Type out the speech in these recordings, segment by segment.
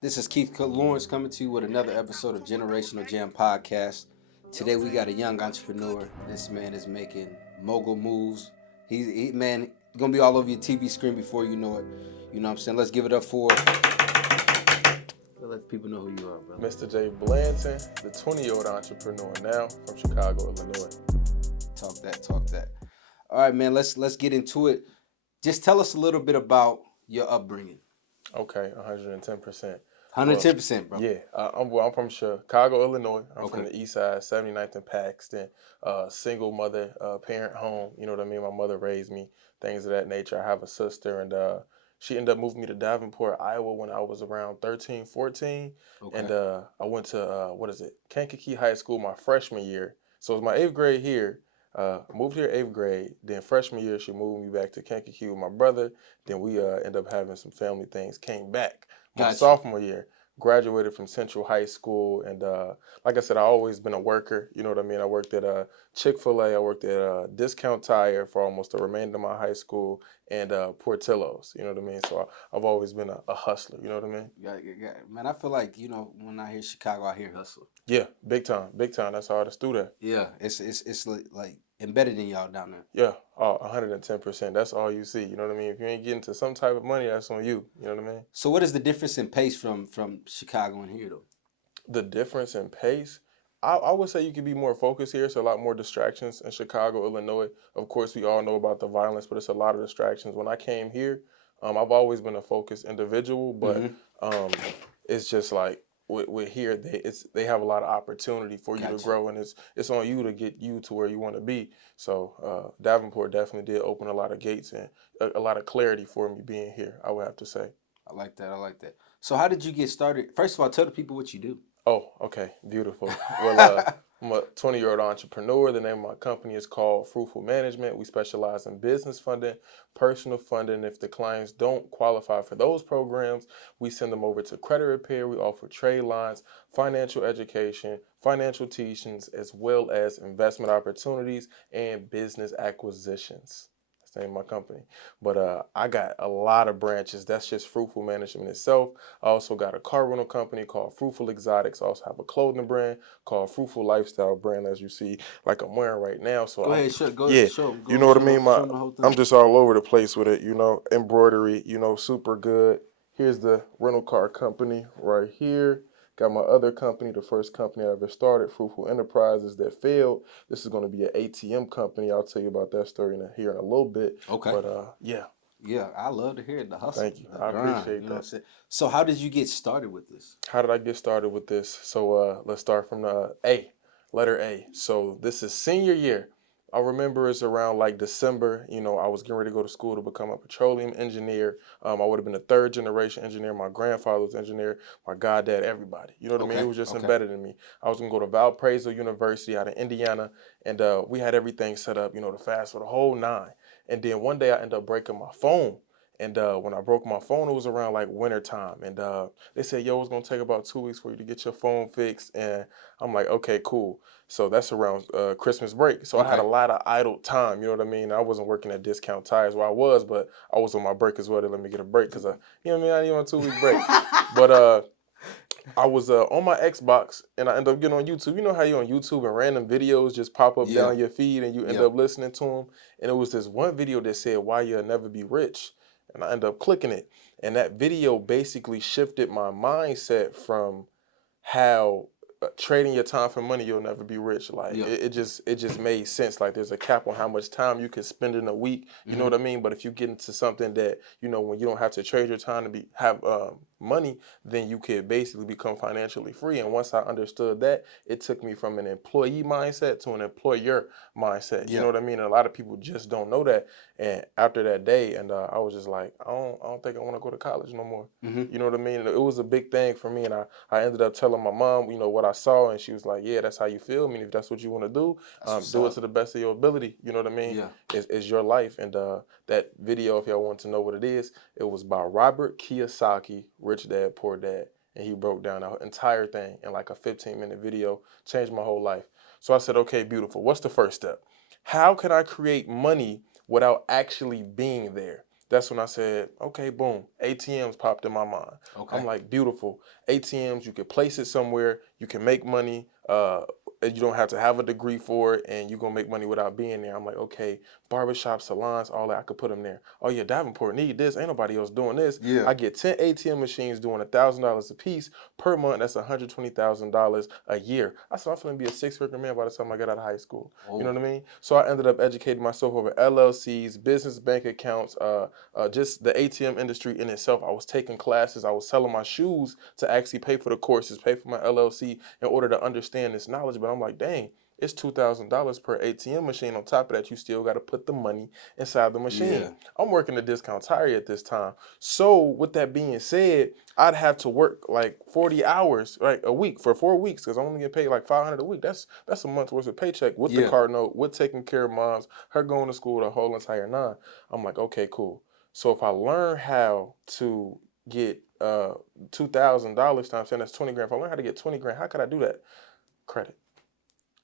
This is Keith Lawrence coming to you with another episode of Generational Jam Podcast. Today we got a young entrepreneur. This man is making mogul moves. He man, gonna be all over your TV screen before you know it. You know what I'm saying? Let's give it up for. Let people know who you are, brother. MrJ Blanton, the 20-year-old entrepreneur now from Chicago, Illinois. Talk that. All right, man. Let's get into it. Just tell us a little bit about your upbringing. Okay, 110%. 110%, bro. Yeah, I'm from Chicago, Illinois. I'm Okay. from the east side, 79th and Paxton. Single mother, parent home. You know what I mean? My mother raised me, things of that nature. I have a sister, and she ended up moving me to Davenport, Iowa when I was around 13, 14. Okay. And I went to, Kankakee High School my freshman year. So it was my 8th grade here. I moved here 8th grade. Then freshman year, she moved me back to Kankakee with my brother. Then we ended up having some family things. Came back my Gotcha. sophomore year. Graduated from Central High School, and like I said, I always been a worker. You know what I mean? I worked at Chick-fil-A. I worked at Discount Tire for almost the remainder of my high school, and Portillo's. You know what I mean? So I've always been a hustler. You know what I mean? Yeah. Man, I feel like, when I hear Chicago, I hear hustler. Yeah, big time. That's how I do that. Yeah, it's like embedded in y'all down there. Yeah, 110%. That's all you see. You know what I mean? If you ain't getting to some type of money, that's on you. You know what I mean? So what is the difference in pace from Chicago and here though? The difference in pace, I would say you could be more focused here. So a lot more distractions in Chicago, Illinois. Of course, we all know about the violence, but it's a lot of distractions. When I came here, I've always been a focused individual, but it's just like with here, they have a lot of opportunity for you to grow, and it's on you to get you to where you want to be. So Davenport definitely did open a lot of gates and a lot of clarity for me being here, I would have to say. I like that. So how did you get started? First of all, tell the people what you do. Oh, okay. Beautiful. Well, I'm a 20-year-old entrepreneur. The name of my company is called Fruitful Management. We specialize in business funding, personal funding. If the clients don't qualify for those programs, we send them over to credit repair. We offer trade lines, financial education, financial teachings, as well as investment opportunities and business acquisitions. That's the name of my company. But I got a lot of branches. That's just Fruitful Management itself. I also got a car rental company called Fruitful Exotics. I also have a clothing brand called Fruitful Lifestyle brand, as you see, like I'm wearing right now. So Go ahead, show you know what I mean? show them the whole thing. I'm just all over the place with it, embroidery, super good. Here's the rental car company right here. Got my other company, the first company I ever started, Fruitful Enterprises, that failed. This is going to be an ATM company. I'll tell you about that story here in a little bit. Okay. But yeah. Yeah, I love to hear it, the hustle. Thank you. The I grind, appreciate you know that. what I'm saying? So how did you get started with this? How did I get started with this? So let's start from the letter A. So this is senior year. I remember it's around like December. I was getting ready to go to school to become a petroleum engineer. I would have been a third generation engineer. My grandfather was an engineer. My goddad, everybody. You know what I mean? It was just embedded in me. I was going to go to Valparaiso University out of Indiana, and we had everything set up, to fast for the whole 9. And then one day I ended up breaking my phone. And when I broke my phone, it was around like winter time. And they said, yo, it's going to take about 2 weeks for you to get your phone fixed. And I'm like, okay, cool. So that's around Christmas break. So I had a lot of idle time, you know what I mean? I wasn't working at Discount Tires where I was, but I was on my break as well. They let me get a break because, I need on a 2-week break. But I was on my Xbox, and I ended up getting on YouTube. You know how you're on YouTube and random videos just pop up down your feed and you end up listening to them? And it was this one video that said, why you'll never be rich. And I ended up clicking it. And that video basically shifted my mindset from how trading your time for money, you'll never be rich. Like it just made sense. Like there's a cap on how much time you can spend in a week. You know what I mean? But if you get into something that, when you don't have to trade your time to have money, then you could basically become financially free. And once I understood that, it took me from an employee mindset to an employer mindset. You know what I mean? And a lot of people just don't know that. And after that day, and I was just like, I don't think I want to go to college no more. You know what I mean? It was a big thing for me, and I ended up telling my mom, what I saw, and she was like, yeah, that's how you feel. I mean, if that's what you want to do, do it to the best of your ability. You know what I mean? Yeah. It's your life. And that video, if y'all want to know what it is, it was by Robert Kiyosaki, Rich Dad, Poor Dad. And he broke down the entire thing in like a 15-minute video, changed my whole life. So I said, okay, beautiful. What's the first step? How can I create money without actually being there? That's when I said, okay, boom, ATMs popped in my mind. Okay. I'm like, beautiful. ATMs, you can place it somewhere, you can make money, and you don't have to have a degree for it, and you're going to make money without being there. I'm like, okay, barbershop, salons, all that, I could put them there. Oh, yeah, Davenport need this. Ain't nobody else doing this. Yeah. I get 10 ATM machines doing $1,000 a piece per month. That's $120,000 a year. I said, I'm going to be a six-figure man by the time I get out of high school. You know what I mean? So I ended up educating myself over LLCs, business bank accounts, just the ATM industry in itself. I was taking classes. I was selling my shoes to actually pay for the courses, pay for my LLC in order to understand this knowledge. But I'm like, dang, it's $2,000 per ATM machine. On top of that, you still got to put the money inside the machine. Yeah. I'm working the discount tire at this time. So with that being said, I'd have to work like 40 hours like a week for 4 weeks because I'm only getting paid like $500 a week. That's a month's worth of paycheck with the car note, with taking care of moms, her going to school, the whole entire nine. I'm like, okay, cool. So if I learn how to get $2,000 times 10, that's 20 grand. If I learn how to get 20 grand, how could I do that? Credit.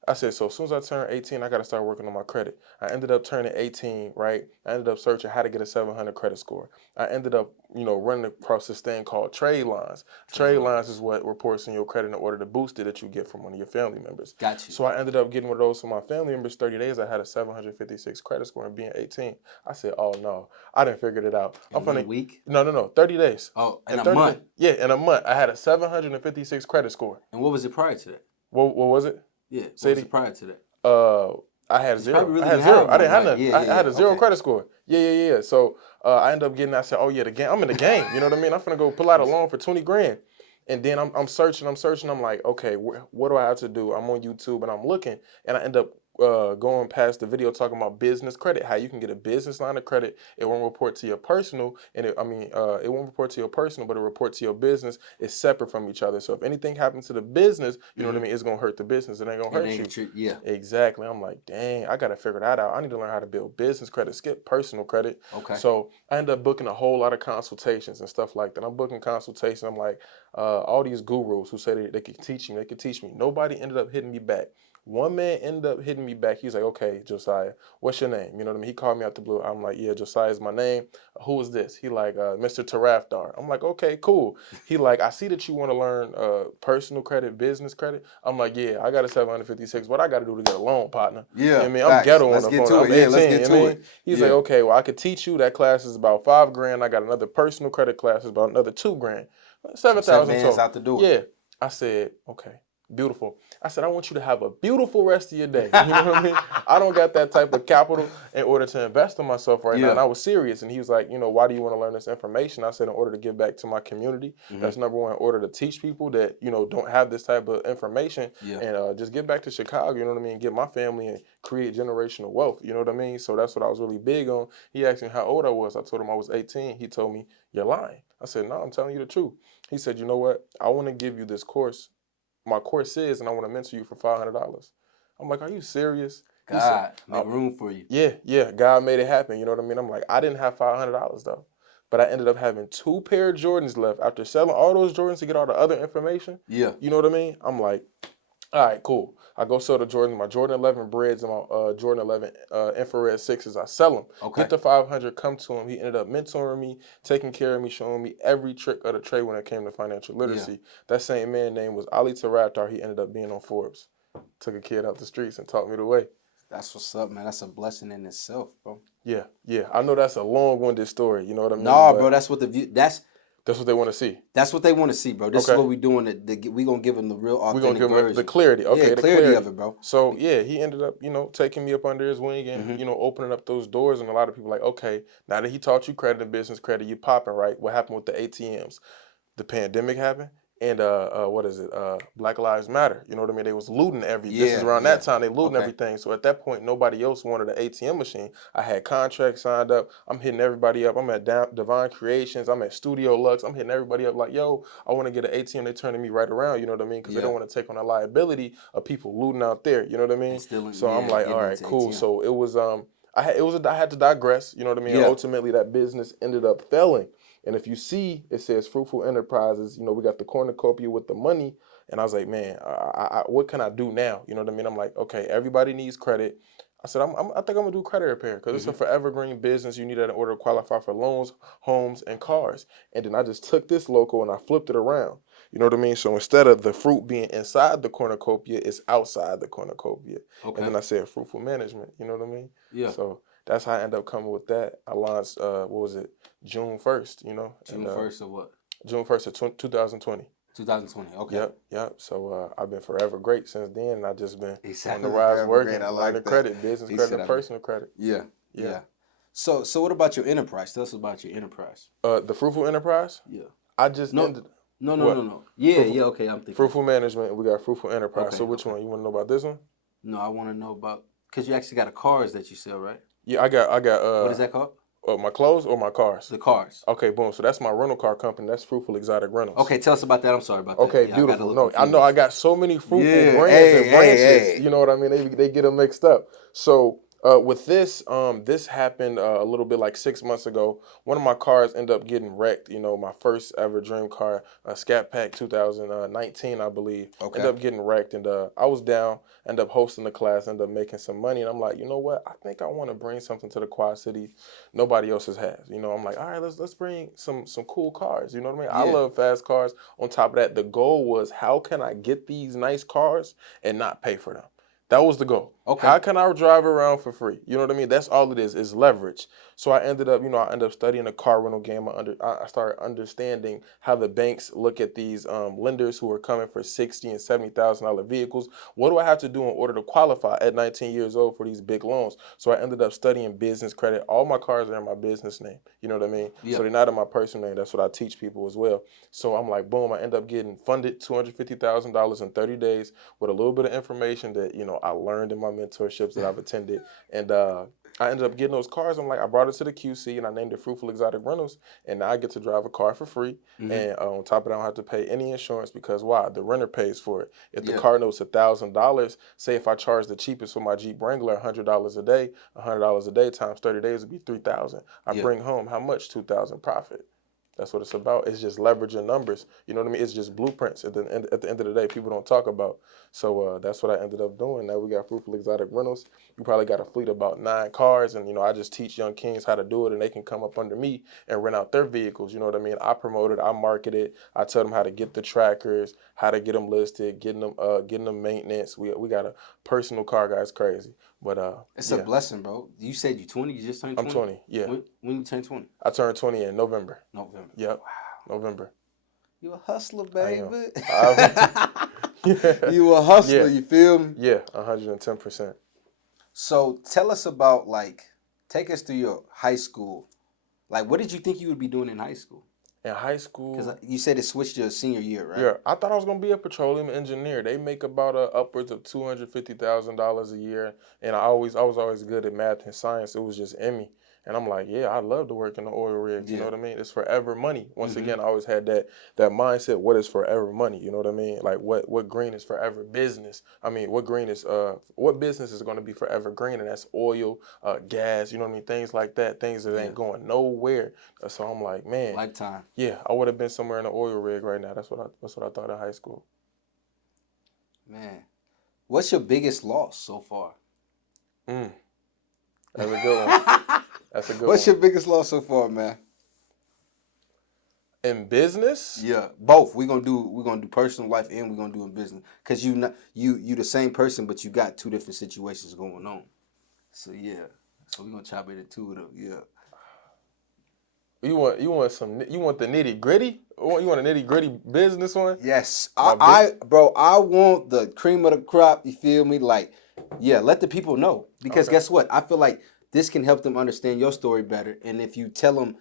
I said, so as soon as I turn 18, I got to start working on my credit. I ended up turning 18, right? I ended up searching how to get a 700 credit score. I ended up, running across this thing called trade lines. Trade lines is what reports in your credit in order to boost it that you get from one of your family members. Got you. So I ended up getting one of those from my family members. 30 days, I had a 756 credit score and being 18. I said, oh, no, I didn't figure it out. In 1 week? No, 30 days. Oh, in a month? Yeah, in a month. I had a 756 credit score. And what was it prior to that? What was it? Yeah, what was it prior to that? I had zero. Really I had zero. I didn't have nothing. Yeah, I had a zero credit score. Yeah. So I ended up getting. I said, oh yeah, the game. I'm in the game. You know what I mean? I'm finna go pull out a loan for 20 grand. And then I'm searching. I'm like, okay, what do I have to do? I'm on YouTube and I'm looking, and I end up going past the video talking about business credit, how you can get a business line of credit. It won't report to your personal, and it won't report to your personal, but it reports to your business. It's separate from each other. So if anything happens to the business, you know what I mean, it's gonna hurt the business. It ain't gonna hurt you. Yeah. Exactly. I'm like, dang, I gotta figure that out. I need to learn how to build business credit, skip personal credit. Okay. So I end up booking a whole lot of consultations and stuff like that. I'm booking consultations. I'm like, all these gurus who say they could teach me, Nobody ended up hitting me back. One man ended up hitting me back. He's like, okay, Josiah, what's your name? You know what I mean? He called me out the blue. I'm like, yeah, Josiah is my name. Who is this? He like, Mr. Tarafdar. I'm like, okay, cool. He like, I see that you want to learn personal credit, business credit. I'm like, yeah, I got a 756. What I got to do to get a loan, partner? Yeah, you know what I mean? I'm ghetto on the phone. I'm 18, let's get to it. He's like, okay, well, I could teach you. That class is about $5 grand. I got another personal credit class is about another $2 grand. 7,000 total. Out the door. Yeah. I said, okay. Beautiful. I said, I want you to have a beautiful rest of your day. You know what I mean? I don't got that type of capital in order to invest in myself right now. And I was serious. And he was like, why do you want to learn this information? I said, in order to give back to my community. That's number one. In order to teach people that, don't have this type of information. And just get back to Chicago, you know what I mean? Get my family and create generational wealth. You know what I mean? So that's what I was really big on. He asked me how old I was. I told him I was 18. He told me, you're lying. I said, no, I'm telling you the truth. He said, you know what? I want to give you this course. My course is, and I want to mentor you for $500. I'm like, are you serious? God, make room for you. Yeah, God made it happen. You know what I mean? I'm like, I didn't have $500 though, but I ended up having 2 pair of Jordans left after selling all those Jordans to get all the other information. Yeah. You know what I mean? I'm like, all right, cool. I go sell the Jordans, my Jordan 11 Breads and my Jordan 11 infrared 6s. I sell them. Okay. Get the 500, come to him. He ended up mentoring me, taking care of me, showing me every trick of the trade when it came to financial literacy. Yeah. That same man name was Ali Tarafdar. He ended up being on Forbes. Took a kid out the streets and taught me the way. That's what's up, man. That's a blessing in itself, bro. Yeah. I know that's a long-winded story. You know what I mean? Nah, bro. That's what that's what they want to see. That's what they want to see, bro. This is what we're doing. We're going to give them the real authentic version. We're going to give them the clarity. Okay, the clarity of it, bro. So, yeah, he ended up, taking me up under his wing and, opening up those doors. And a lot of people like, okay, now that he taught you credit and business credit, you popping, right? What happened with the ATMs? The pandemic happened. And Black Lives Matter. You know what I mean? They was looting everything. This is around that time. They looting everything. So at that point, nobody else wanted an ATM machine. I had contracts signed up. I'm hitting everybody up. I'm at Divine Creations. I'm at Studio Lux. I'm hitting everybody up like, yo, I want to get an ATM. They're turning me right around. You know what I mean? Because they don't want to take on the liability of people looting out there. You know what I mean? So I'm like, all right, cool. ATM. So it was I had to digress. You know what I mean? Yeah. Ultimately, that business ended up failing. And if you see, it says Fruitful Enterprises, we got the cornucopia with the money. And I was like, man, what can I do now? You know what I mean? I'm like, okay, everybody needs credit. I said, I think I'm gonna do credit repair because it's a forever green business. You need that in order to qualify for loans, homes, and cars. And then I just took this logo and I flipped it around. You know what I mean? So instead of the fruit being inside the cornucopia, it's outside the cornucopia. Okay. And then I said fruitful management. You know what I mean? Yeah. So that's how I ended up coming with that. I launched, what was it, June 1st, you know? June 1st of what? June 1st of 2020. 2020. Okay. Yep. So I've been forever great since then. And I've just been on the Like rise forever working, great. I like learning that. credit, business credit, and personal credit. Yeah. So what about your enterprise? Tell us about your enterprise. The fruitful enterprise? Yeah. I just No. ended. No. Fruitful, Okay, I'm thinking. Fruitful management, and we got fruitful enterprise. Okay, So which one? You want to know about this one? No, I want to know about, because you actually got a cars that you sell, right? Yeah, I got. What is that called? My clothes or my cars? The cars. Okay, boom. So that's my rental car company. That's Fruitful Exotic Rentals. Okay, tell us about that. I'm sorry about that. Okay, Yeah, beautiful. No, I know I got so many fruitful brands and branches. Hey. You know what I mean? They get them mixed up. So with this, this happened a little bit like 6 months ago. One of my cars ended up getting wrecked. You know, my first ever dream car, Scat Pack 2019, I believe. Okay. Ended up getting wrecked, and I was down. Ended up hosting the class. Ended up making some money, and I'm like, you know what? I think I want to bring something to the Quad City nobody else has. You know, I'm like, all right, let's bring some cool cars. You know what I mean? I love fast cars. On top of that, the goal was, how can I get these nice cars and not pay for them? That was the goal. Okay. How can I drive around for free? You know what I mean? That's all it is leverage. So I ended up, studying the car rental game. I started understanding how the banks look at these lenders who are coming for $60,000 and $70,000 vehicles. What do I have to do in order to qualify at 19 years old for these big loans? So I ended up studying business credit. All my cars are in my business name. You know what I mean? Yeah. So they're not in my personal name. That's what I teach people as well. So I'm like, boom, I end up getting funded $250,000 in 30 days with a little bit of information that, I learned in my mentorships that I've attended. And I ended up getting those cars. I'm like, I brought it to the QC and I named it Fruitful Exotic Rentals. And now I get to drive a car for free. And on top of that, I don't have to pay any insurance because why? The renter pays for it. If the car note's $1,000, say if I charge the cheapest for my Jeep Wrangler $100 a day, $100 a day times 30 days would be $3,000. I bring home how much? $2,000 profit. That's what it's about. It's just leveraging numbers. You know what I mean? It's just blueprints at the end of the day people don't talk about. So that's what I ended up doing. Now we got Fruitful Exotic Rentals. We probably got a fleet of about 9 cars. And, I just teach young kings how to do it. And they can come up under me and rent out their vehicles. You know what I mean? I promote it. I market it. I tell them how to get the trackers, how to get them listed, getting them maintenance. We got a personal car guy. It's crazy. But it's a blessing, bro. You said you 20. You just turned 20? I'm 20, yeah. When you turned 20? I turned 20 in November. Yep. Wow. November. You a hustler, baby. Yeah. You a hustler, you feel me? Yeah, 110%. So tell us about, take us through your high school. What did you think you would be doing in high school? In high school, because you said it switched your senior year, right? Yeah, I thought I was gonna be a petroleum engineer. They make about upwards of $250,000 a year, and I was always good at math and science. It was just in me, and I'm like, yeah, I'd love to work in the oil rigs. You know what I mean? It's forever money. Once again, I always had that mindset. What is forever money? You know what I mean? Like what green is forever business? I mean, what business is going to be forever green? And that's oil, gas. You know what I mean? Things like that. Things that ain't going nowhere. So I'm like, man, lifetime. Yeah, I would have been somewhere in an oil rig right now. That's what I thought in high school. Man, what's your biggest loss so far? That's a good one. That's a good What's one. your biggest loss so far, man? In business? Yeah, both. We're gonna do personal life and we're gonna do in business. Cause you the same person, but you got 2 different situations going on. So yeah. So we're gonna chop into 2 of them. Yeah. You want the nitty gritty? You want a nitty gritty business one? Yes, I want the cream of the crop. You feel me? Let the people know, because guess what? I feel like this can help them understand your story better. And if you tell them,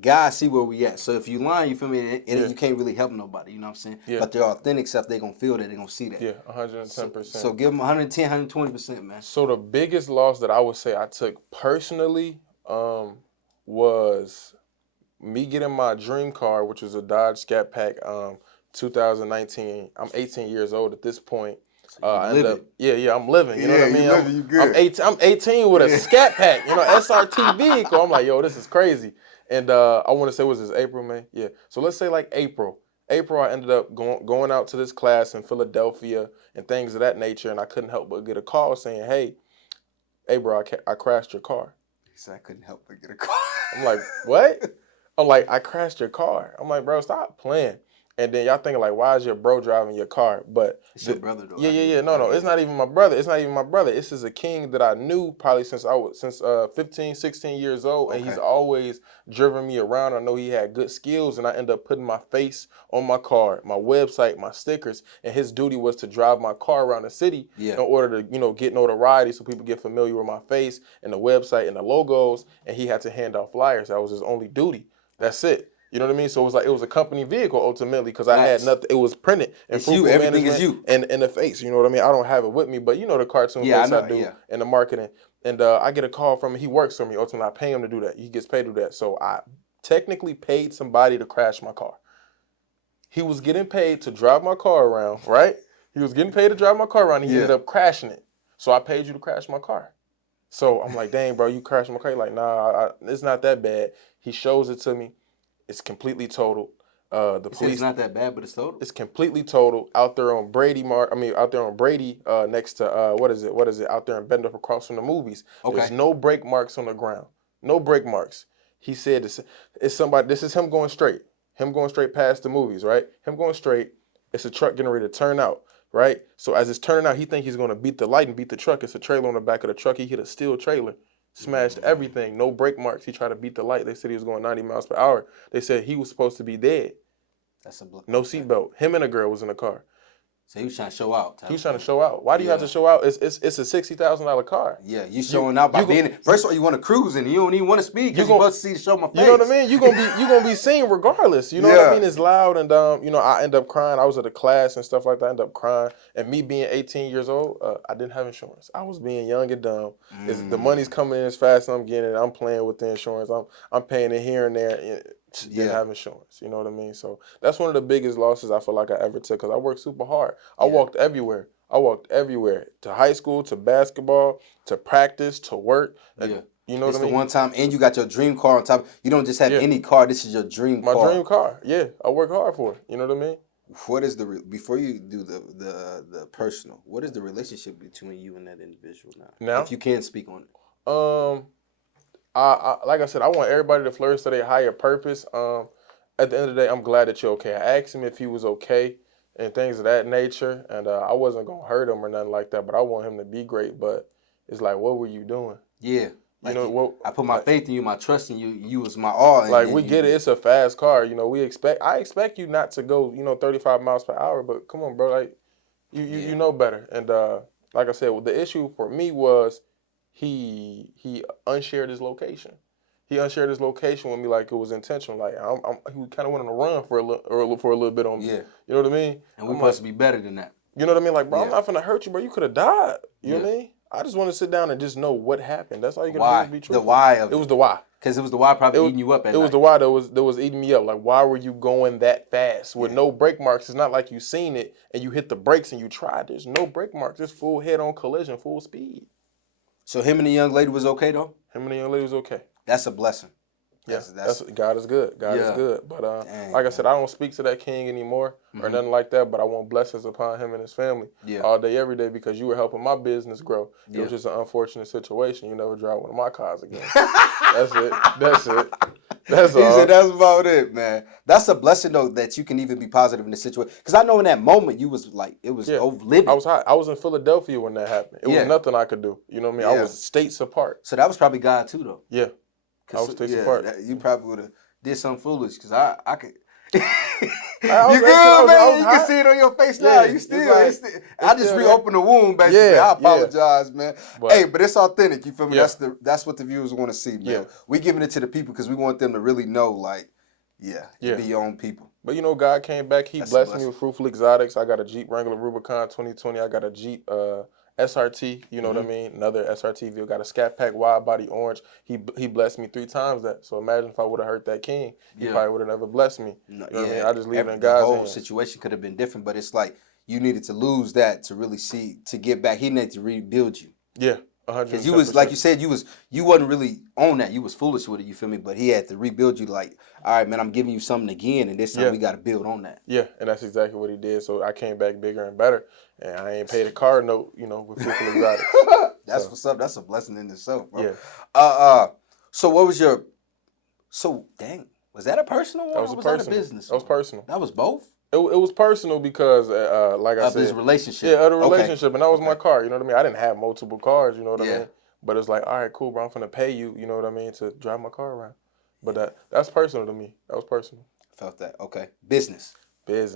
God see where we at. So if you lying, you feel me? And you can't really help nobody. You know what I'm saying? Yeah. But their authentic stuff, they gonna feel that. They gonna see that. Yeah, 110%. So give them 110, 120%, man. So the biggest loss that I would say I took personally, was me getting my dream car, which was a Dodge Scat Pack 2019. I'm 18 years old at this point. So I'm living. I'm living. You know what I mean? Living, you good. I'm 18 with a Scat Pack, SRT vehicle. I'm like, yo, this is crazy. And I want to say, was this April, May? Yeah. So let's say April. I ended up going out to this class in Philadelphia and things of that nature, and I couldn't help but get a call saying, hey, hey, bro, I crashed your car. He said, I couldn't help but get a car. I'm like, what? I'm like, I crashed your car. I'm like, bro, stop playing. And then y'all thinking like, why is your bro driving your car? But It's your brother though. yeah. No, it's not even my brother. It's not even my brother. This is a king that I knew probably since 15, 16 years old, and he's always driven me around. I know he had good skills, and I end up putting my face on my car, my website, my stickers, and his duty was to drive my car around the city in order to, get notoriety so people get familiar with my face and the website and the logos, and he had to hand out flyers. That was his only duty. That's it. You know what I mean? So it was like it was a company vehicle ultimately because I had nothing. It was printed and fruitful everything is you. And in the face. You know what I mean? I don't have it with me, but you know the cartoon face I do and the marketing. And I get a call from him. He works for me. Ultimately, I pay him to do that. He gets paid to do that. So I technically paid somebody to crash my car. He was getting paid to drive my car around, right? He was getting paid to drive my car around. He ended up crashing it. So I paid you to crash my car. So I'm like, dang, bro, you crashed my car. He's like, nah, it's not that bad. He shows it to me. It's completely totaled. The police. It's not that bad, but it's totaled. It's completely totaled out there on Brady out there on Brady, next to what is it? Out there in Bendorf, across from the movies. Okay. There's no brake marks on the ground. No brake marks. He said it's somebody. This is him going straight. Him going straight past the movies, right? Him going straight. It's a truck getting ready to turn out, right? So as it's turning out, he think he's going to beat the light and beat the truck. It's a trailer on the back of the truck. He hit a steel trailer. Smashed everything, no brake marks. He tried to beat the light. They said he was going 90 miles per hour. They said he was supposed to be dead. That's a no seatbelt. Him and a girl was in the car. So he was trying to show out. He was trying to show out. Why do you have to show out? It's a $60,000 car. Yeah, you showing out by being. First of all, you want to cruise and you don't even want to speed because you're supposed to see to show my face. You know what I mean? You're gonna be seen regardless. You know what I mean? It's loud and I end up crying. I was at a class and stuff like that. I end up crying. And me being 18 years old, I didn't have insurance. I was being young and dumb. The money's coming in as fast as I'm getting it. I'm playing with the insurance. I'm paying it here and there. Didn't have insurance, you know what I mean? So that's one of the biggest losses I feel like I ever took because I worked super hard. I walked everywhere. To high school, to basketball, to practice, to work. And, you know what I mean? It's the one time, and you got your dream car on top. You don't just have any car. This is your dream car. My dream car, yeah. I work hard for it. You know what I mean? What is before you do the personal, what is the relationship between you and that individual now? If you can speak on it. I like I said, I want everybody to flourish to their higher purpose. At the end of the day, I'm glad that you're okay. I asked him if he was okay and things of that nature, and I wasn't going to hurt him or nothing like that, but I want him to be great. But it's like, what were you doing? Yeah. Like, you know, I put my faith in you, my trust in you. You was my all. Like, we get it. It's a fast car. You know, I expect you not to go, 35 miles per hour, but come on, bro. Like, you know better. And like I said, the issue for me was he unshared his location. He unshared his location with me like it was intentional. Like he kind of went on a run for a little bit on me. Yeah. You know what I mean? And we're supposed to be better than that. You know what I mean? Like, bro, I'm not finna hurt you, bro. You could have died. You know what I mean? I just want to sit down and just know what happened. That's all you gotta do is be truthful. The why of it. It was the why. Because it was the why probably eating you up at night. It was the why that was eating me up. Like, why were you going that fast with no brake marks? It's not like you seen it and you hit the brakes and you tried. There's no brake marks. It's full head-on collision, full speed. So him and the young lady was okay though? Him and the young lady was okay. That's a blessing. That's God is good. God is good. But like I said, I don't speak to that king anymore or nothing like that. But I want blessings upon him and his family all day, every day, because you were helping my business grow. It was just an unfortunate situation. You never drive one of my cars again. That's it. That's all. He said that's about it, man. That's a blessing though that you can even be positive in the situation. Because I know in that moment you was like, it was living. I was hot. I was in Philadelphia when that happened. It was nothing I could do. You know what I mean? I was states apart. So that was probably God too though. Yeah. I was states apart. You probably would have did something foolish because I could. You good, man? You can see it on your face now. You still. I just reopened the wound, basically. I apologize, man. But it's authentic. You feel me? That's what the viewers want to see, man. We giving it to the people because we want them to really know, like, be your own people. But God came back. He blessed me with Fruitful Exotics. I got a Jeep Wrangler Rubicon 2020. I got a Jeep SRT, you know what I mean? Another SRT vehicle. Got a Scat Pack Wide Body Orange. He blessed me 3 times that. So imagine if I would have hurt that king, he probably would have never blessed me. You know what I mean? I just leave it in God's hands. The whole situation could have been different, but it's like you needed to lose that to really see, to get back. He needed to rebuild you. Yeah, Because you was, like you said, you wasn't really on that. You was foolish with it, you feel me? But he had to rebuild you like, all right, man, I'm giving you something again, and this time we got to build on that. Yeah, and that's exactly what he did. So I came back bigger and better, and I ain't paid a car note, with Fruitful Exotics. That's what's up. That's a blessing in itself, bro. Yeah. So what was your, dang, was that a personal one? That was or was personal. that a business That was personal. That was both? It was personal because, like I said. Of this relationship. Yeah, of the relationship. Okay. And that was my car, you know what I mean? I didn't have multiple cars, you know what I Yeah. mean? But it's like, all right, cool, bro, I'm finna pay you, you know what I mean, to drive my car around. But that's personal to me. That was personal. Felt that. Okay. Business. Because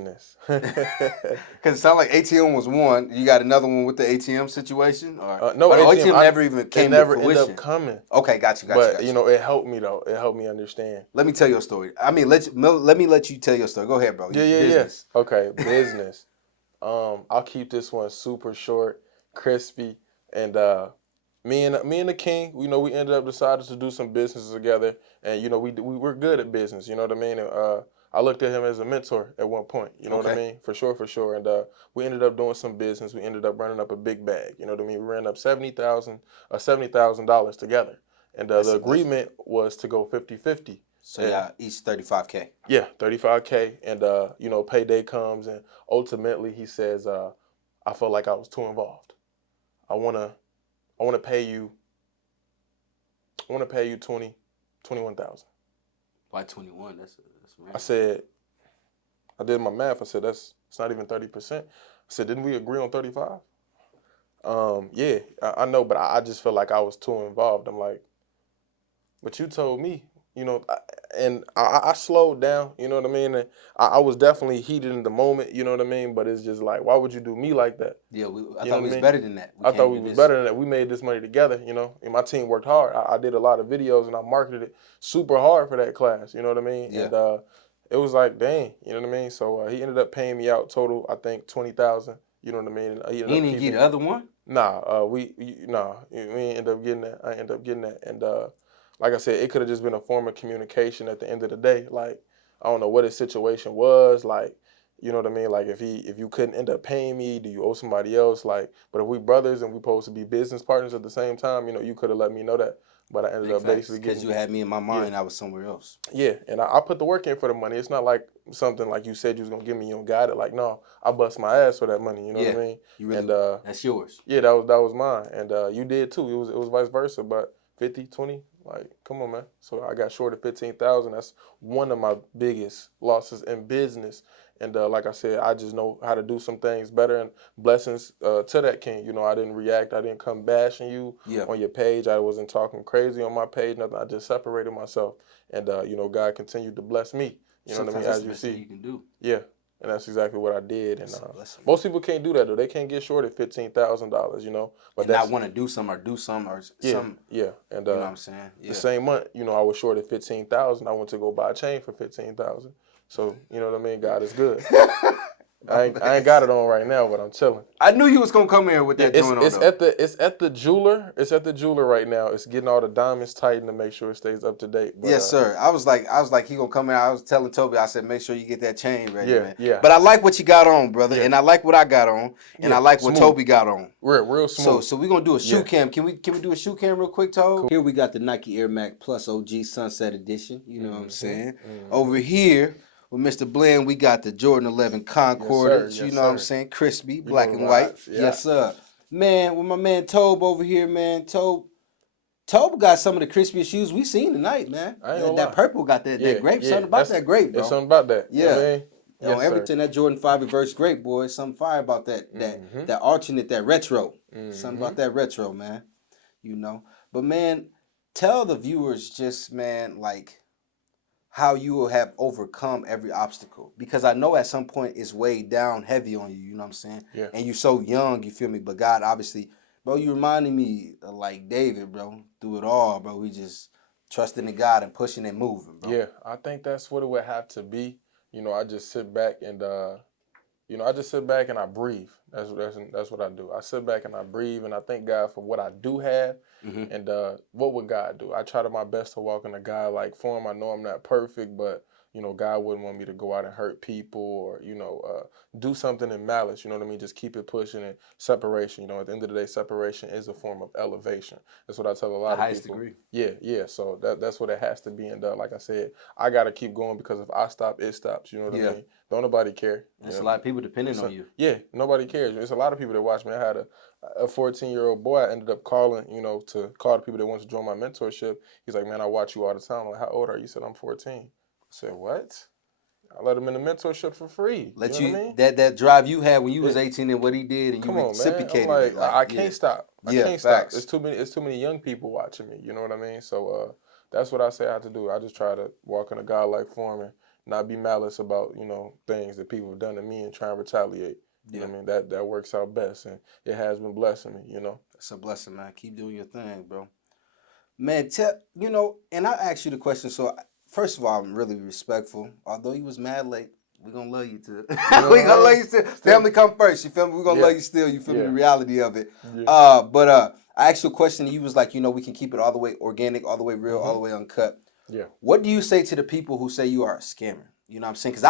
it sounded like ATM was one. You got another one with the ATM situation? Or no, ATM never even came to fruition. It never ended up coming. Okay, got you. But it helped me though. It helped me understand. Let me tell you a story. I mean, let me let you tell your story. Go ahead, bro. Business. Okay, business. I'll keep this one super short, crispy, and me and the king, we ended up decided to do some business together, and we were good at business. You know what I mean? And, I looked at him as a mentor at one point. You know what I mean? For sure. And we ended up doing some business. We ended up running up a big bag. You know what I mean? We ran up $70,000 together, and the agreement was to go 50-50. So yeah, each $35K. Yeah, $35K, and payday comes, and ultimately he says, I felt like I was too involved. I wanna pay you. I want to pay you 21,000. Why 21? That's right. I said, I did my math. I said it's not even 30%. I said, didn't we agree on 35? Yeah, I know, but I just felt like I was too involved. I'm like, but you told me, and I slowed down, you know what I mean? And I was definitely heated in the moment, you know what I mean? But it's just like, why would you do me like that? Yeah, I thought we was better than that. I thought we was better than that. We made this money together, and my team worked hard. I did a lot of videos, and I marketed it super hard for that class, you know what I mean? Yeah. And it was like, dang, you know what I mean? So he ended up paying me out total, I think, 20,000, you know what I mean? And he didn't get the other one? Nah, we ended up getting that. I ended up getting that. And like I said, it could have just been a form of communication at the end of the day. Like, I don't know what his situation was. Like, you know what I mean? Like, if you couldn't end up paying me, do you owe somebody else? Like, but if we brothers and we supposed to be business partners at the same time, you could have let me know that. But I ended up basically getting... Because you had me in my mind, I was somewhere else. Yeah, and I put the work in for the money. It's not like something like you said you was going to give me, you got it. Like, no, I bust my ass for that money, you know what I mean? You really, that's yours. Yeah, that was mine. And you did too. It was vice versa, but 50, 20, like, come on, man. So I got short of 15,000. That's one of my biggest losses in business. And like I said, I just know how to do some things better, and blessings to that king. I didn't react. I didn't come bashing you on your page. I wasn't talking crazy on my page, nothing. I just separated myself. And, God continued to bless me. You know what I mean? As you see. You can do. Yeah. And that's exactly what I did. And most people can't do that, though. They can't get short at $15,000, But and not want to do some or some. Yeah. And you know what I'm saying? Yeah. The same month, I was short at 15,000. I went to go buy a chain for 15,000. So, you know what I mean? God is good. I ain't got it on right now, but I'm chilling. I knew you was gonna come here with that joint on. It's at the jeweler. It's at the jeweler right now. It's getting all the diamonds tightened to make sure it stays up to date. But, yes, sir. I was like, he gonna come here. I was telling Toby, I said, make sure you get that chain ready, man. Yeah. But I like what you got on, brother, and I like what I got on, and I like what Toby got on. Real smooth. So we gonna do a shoe cam. Can we do a shoe cam real quick, Toby? Cool. Here we got the Nike Air Max Plus OG Sunset Edition. You know what I'm saying? Over here, with Mr. Bland, we got the Jordan 11 Concordance, yes, you know what I'm saying? Crispy, black and white. white. Yeah. Yes, sir. Man, with my man Tobe over here, man. Tobe got some of the crispiest shoes we seen tonight, man. That purple got that grape. Something about that grape, bro. There's something about that. Yeah. You know what I mean? Yes, everything, that Jordan 5 reverse grape, boy. Something fire about that that alternate, that retro. Something about that retro, man. But, man, tell the viewers just, man, like, how you will have overcome every obstacle. Because I know at some point it's weighed down heavy on you, you know what I'm saying? Yeah. And you're so young, you feel me? But God, obviously, bro, you reminded me of like David, bro. Through it all, bro. We just trusting in God and pushing and moving, bro. Yeah, I think that's what it would have to be. I just sit back and, I breathe. That's what I do. I sit back and I breathe, and I thank God for what I do have. And what would God do? I try to my best to walk in a God-like form. I know I'm not perfect, but, God wouldn't want me to go out and hurt people or, do something in malice, you know what I mean? Just keep it pushing and separation. At the end of the day, separation is a form of elevation. That's what I tell a The lot of highest people. degree. Yeah. So that's what it has to be. And like I said, I got to keep going because if I stop, it stops. You know what I mean? Don't nobody care. There's a lot of people depending on you. Yeah, nobody cares. There's a lot of people that watch me. I had a 14-year-old boy I ended up calling, to call the people that want to join my mentorship. He's like, man, I watch you all the time. I'm like, how old are you? He said, I'm 14. I said, what? I let him in the mentorship for free. Let You know what I mean? that drive you had when you was 18 and what he did, and you Come on, man. I'm reciprocated like, it. Like, I can't stop. I Yeah, can't stop. facts. It's too many young people watching me. You know what I mean? So that's what I say I have to do. I just try to walk in a godlike form and not be malice about, things that people have done to me and try and retaliate. You know what I mean? That works out best, and it has been blessing me, It's a blessing, man. Keep doing your thing, bro. Man, and I asked you the question. So, first of all, I'm really respectful. Although you was mad late, we gonna love you too. We gonna love you still. Family come first. You feel me? We gonna love you still. You feel me? The reality of it. But I asked you a question. And you was like, we can keep it all the way organic, all the way real, all the way uncut. Yeah. What do you say to the people who say you are a scammer? You know what I'm saying? Because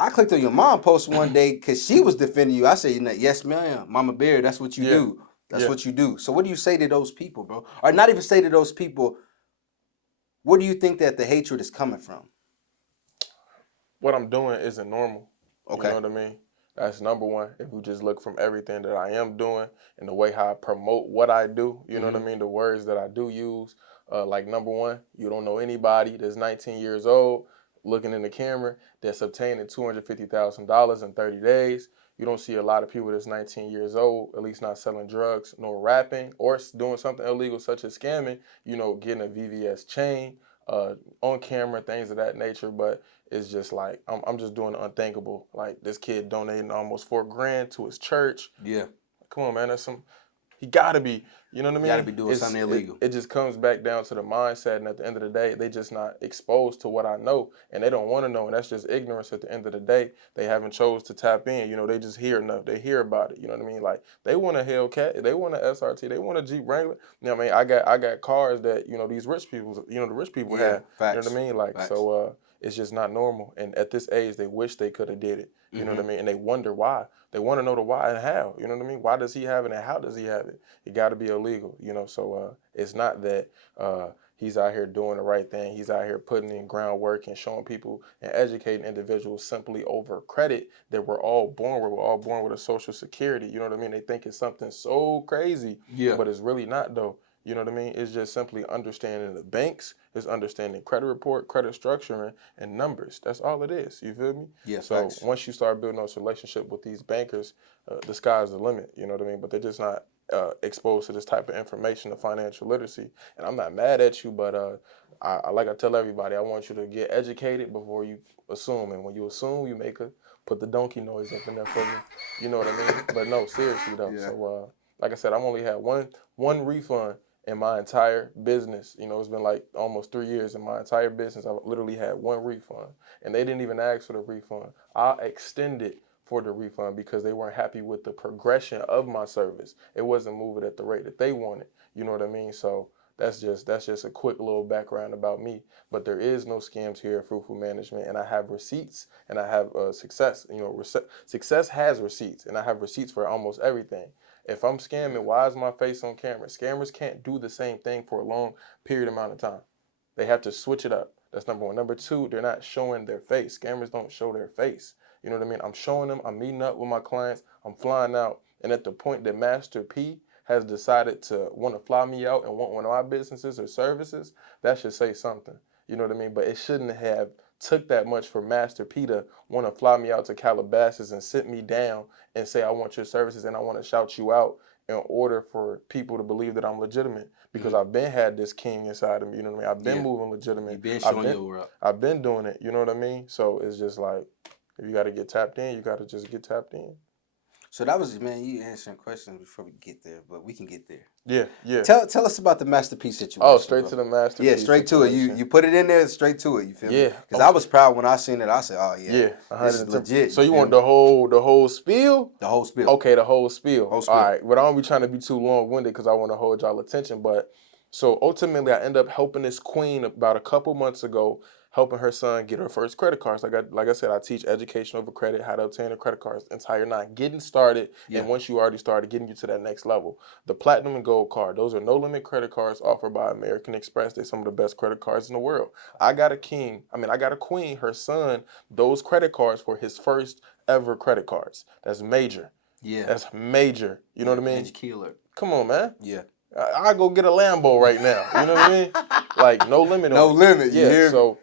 I clicked on your mom post one day because she was defending you. I said, yes, ma'am, Mama Bear, that's what you do. That's what you do. So what do you say to those people, bro? Or not even say to those people, where do you think that the hatred is coming from? What I'm doing isn't normal. Okay. You know what I mean? That's number one. If we just look from everything that I am doing and the way how I promote what I do, you know what I mean? The words that I do use. Like number one, you don't know anybody that's 19 years old looking in the camera that's obtaining $250,000 in 30 days. You don't see a lot of people that's 19 years old, at least not selling drugs, nor rapping, or doing something illegal such as scamming, getting a VVS chain, on camera, things of that nature. But it's just like, I'm just doing the unthinkable. Like this kid donating almost $4,000 to his church. Yeah. Come on, man. He gotta be, you know what I mean? Gotta be doing something illegal. It just comes back down to the mindset, and at the end of the day, they just not exposed to what I know, and they don't want to know, and that's just ignorance. At the end of the day, they haven't chose to tap in. They just hear enough. They hear about it. You know what I mean? Like they want a Hellcat, they want an SRT, they want a Jeep Wrangler. You know what I mean? I got cars that these rich people, the rich people have. Facts. You know what I mean? Like Facts. so, it's just not normal. And at this age, they wish they could have did it. You know what I mean? And they wonder why. They want to know the why and how. You know what I mean? Why does he have it and how does he have it? It got to be illegal. So it's not that he's out here doing the right thing. He's out here putting in groundwork and showing people and educating individuals simply over credit that we're all born with. We're all born with a social security. You know what I mean? They think it's something so crazy, but it's really not though. You know what I mean? It's just simply understanding the banks. It's understanding credit report, credit structuring, and numbers. That's all it is. You feel me? Yeah. So facts. once you start building those relationship with these bankers, the sky's the limit. You know what I mean? But they're just not exposed to this type of information of financial literacy. And I'm not mad at you, but I tell everybody, I want you to get educated before you assume. And when you assume, put the donkey noise up in there for me. You know what I mean? But no, seriously though. Yeah. So like I said, I've only had one refund in my entire business. It's been like almost 3 years in my entire business. I've literally had one refund, and they didn't even ask for the refund. I extended for the refund because they weren't happy with the progression of my service. It wasn't moving at the rate that they wanted. You know what I mean? So that's just a quick little background about me. But there is no scams here at Fruitful Management, and I have receipts, and I have success. Success has receipts, and I have receipts for almost everything. If I'm scamming, why is my face on camera? Scammers can't do the same thing for a long period amount of time. They have to switch it up. That's number one. Number two, they're not showing their face. Scammers don't show their face. You know what I mean? I'm showing them, I'm meeting up with my clients, I'm flying out. And at the point that Master P has decided to want to fly me out and want one of my businesses or services, that should say something. You know what I mean? But it shouldn't have took that much for Master P to want to fly me out to Calabasas and sit me down and say, I want your services and I want to shout you out in order for people to believe that I'm legitimate. Because I've been had this king inside of me, you know what I mean? I've been moving legitimate. You've been showing your up. I've been doing it, you know what I mean? So it's just like, if you got to get tapped in, you got to just get tapped in. So that was, man, you answering questions before we get there, but we can get there. Yeah. Tell us about the masterpiece situation. Oh, straight to the masterpiece. Yeah, straight situation. To it. You put it in there, straight to it. You feel me? Yeah. Because I was proud when I seen it. I said, oh yeah, this is 110%. legit. So you want the whole spiel? The whole spiel. Okay, the whole spiel. Whole spiel. All right, but I don't be trying to be too long-winded because I want to hold y'all attention. But so ultimately, I end up helping this queen about a couple months ago helping her son get her first credit cards. Like I said, I teach education over credit, how to obtain a credit card, entire nine, getting started. Yeah. And once you already started, getting you to that next level. The platinum and gold card, those are no limit credit cards offered by American Express. They're some of the best credit cards in the world. I got a queen, her son, those credit cards for his first ever credit cards. That's major. Yeah. That's major. You know what I mean? Major killer. Come on, man. Yeah. I go get a Lambo right now. You know what I mean? Like, no limit on No it. limit, you hear me? So,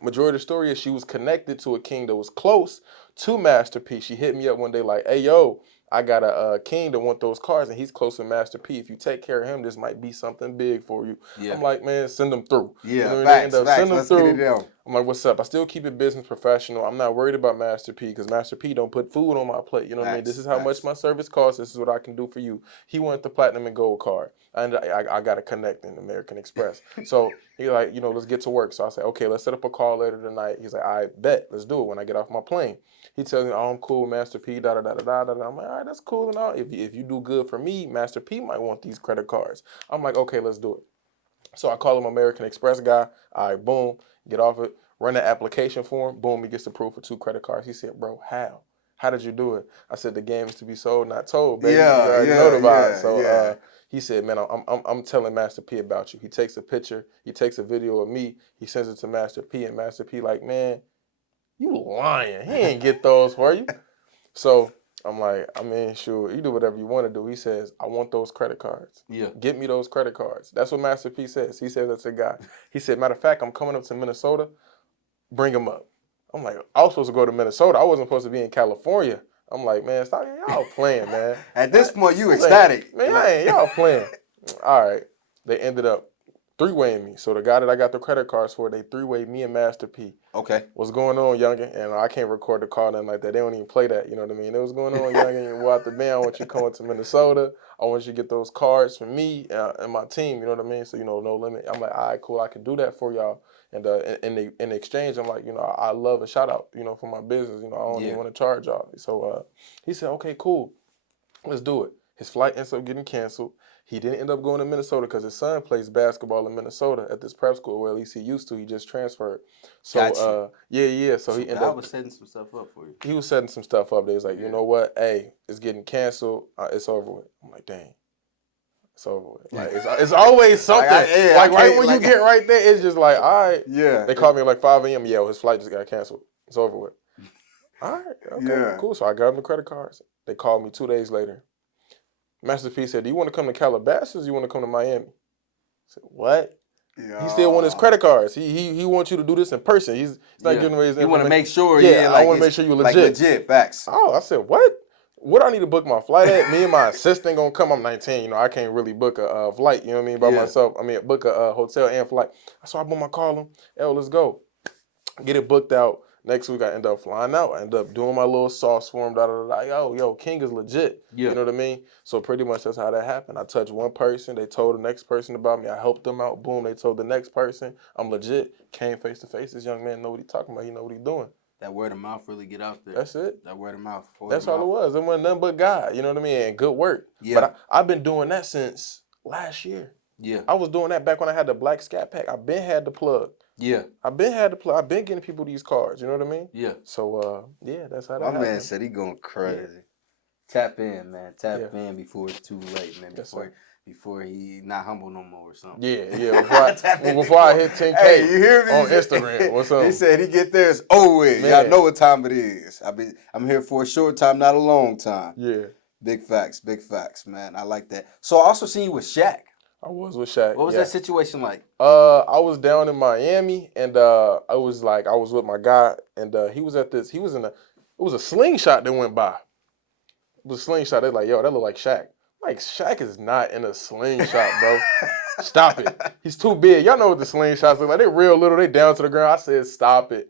majority of the story is she was connected to a king that was close to Master P. She hit me up one day like, hey, yo, I got a king that want those cars, and he's close to Master P. If you take care of him, this might be something big for you. Yeah. I'm like, man, send them through. Yeah, you know, facts, send them Let's through. get it down. I'm like, what's up? I still keep it business professional. I'm not worried about Master P because Master P don't put food on my plate. You know what I mean? This is how much my service costs. This is what I can do for you. He wanted the platinum and gold card. And I got to connect in American Express. So he's like, let's get to work. So I said, okay, let's set up a call later tonight. He's like, I bet. Let's do it when I get off my plane. He tells me, oh, I'm cool with Master P, da-da-da-da-da-da. I'm like, all right, that's cool and all. If you do good for me, Master P might want these credit cards. I'm like, okay, let's do it. So I call him American Express guy. All right, boom, get off it. Run the application form. Boom, he gets approved for 2 credit cards. He said, bro, how? How did you do it? I said, the game is to be sold, not told, baby. You already know the vibe. So he said, man, I'm telling Master P about you. He takes a picture. He takes a video of me. He sends it to Master P, and Master P like, man, you lying. He ain't get those for you. So I'm like, sure, you do whatever you want to do. He says, I want those credit cards. Yeah. Get me those credit cards. That's what Master P says. He says that's a guy. He said, matter of fact, I'm coming up to Minnesota. Bring him up. I'm like, I was supposed to go to Minnesota. I wasn't supposed to be in California. I'm like, man, stop. Y'all playing, man. At this point, you ecstatic. Man, y'all playing. All right. They ended up 3-waying me. So the guy that I got the credit cards for, they 3-wayed me and Master P. Okay. What's going on, youngin? And I can't record the call, nothing like that. They don't even play that, you know what I mean? What's going on, youngin? You out the band. I want you coming to Minnesota. I want you to get those cards for me and my team, you know what I mean? So, no limit. I'm like, all right, cool. I can do that for y'all. And in exchange, I'm like, I love a shout out, for my business. I don't even want to charge y'all. So he said, okay, cool. Let's do it. His flight ends up getting canceled. He didn't end up going to Minnesota because his son plays basketball in Minnesota at this prep school, or at least he used to. He just transferred. So gotcha. Yeah. So he ended up. was setting some stuff up for you. He was setting some stuff up. They was like, you know what? Hey, it's getting canceled. It's over with. I'm like, dang. It's over with. Like it's always something. Right when you get right there, it's just like, all right. Yeah. They called me at like 5 a.m. Yeah, his flight just got canceled. It's over with. All right. Okay. Cool. So I got him the credit cards. They called me 2 days later. Master P said, do you want to come to Calabasas or do you want to come to Miami? I said, what? Yeah. He still wants his credit cards. He wants you to do this in person. He's not giving away his information. You want to make sure, I want to make sure you're legit. Like legit, facts. Oh, I said, what? What do I need to book my flight at? Me and my assistant gonna come. I'm 19. I can't really book a flight, by myself. Book a hotel and flight. So I boom, I call him. Let's go. Get it booked out. Next week, I end up flying out. I end up doing my little sauce for him. Yo, King is legit. Yeah. You know what I mean? So pretty much that's how that happened. I touched one person. They told the next person about me. I helped them out. Boom, they told the next person. I'm legit. Came face to face. This young man know what he talking about. He know what he doing. That word of mouth really get out there. That's it. That word of mouth. That's all it was. It wasn't nothing but God. You know what I mean? And good work. Yeah. But I've been doing that since last year. Yeah. I was doing that back when I had the black Scat Pack. I've been had the plug. Yeah. I've been getting people these cards, you know what I mean? Yeah. So that's how that happened. My man said he going crazy. Yeah. Tap in, man. Tap in before it's too late, man. Before he not humble no more or something. Yeah. Before I hit 10K hey, you hear me? On Instagram. What's up? He said he get there, it's over with. Y'all know what time it is. I'm here for a short time, not a long time. Yeah. Big facts, man. I like that. So I also seen you with Shaq. I was with Shaq. What was that situation like? I was down in Miami, and I was with my guy, and he was at this. It was a slingshot that went by. It was a slingshot. They're like, yo, that look like Shaq. Like, Shaq is not in a slingshot, bro. Stop it. He's too big. Y'all know what the slingshots look like. They real little. They down to the ground. I said, stop it.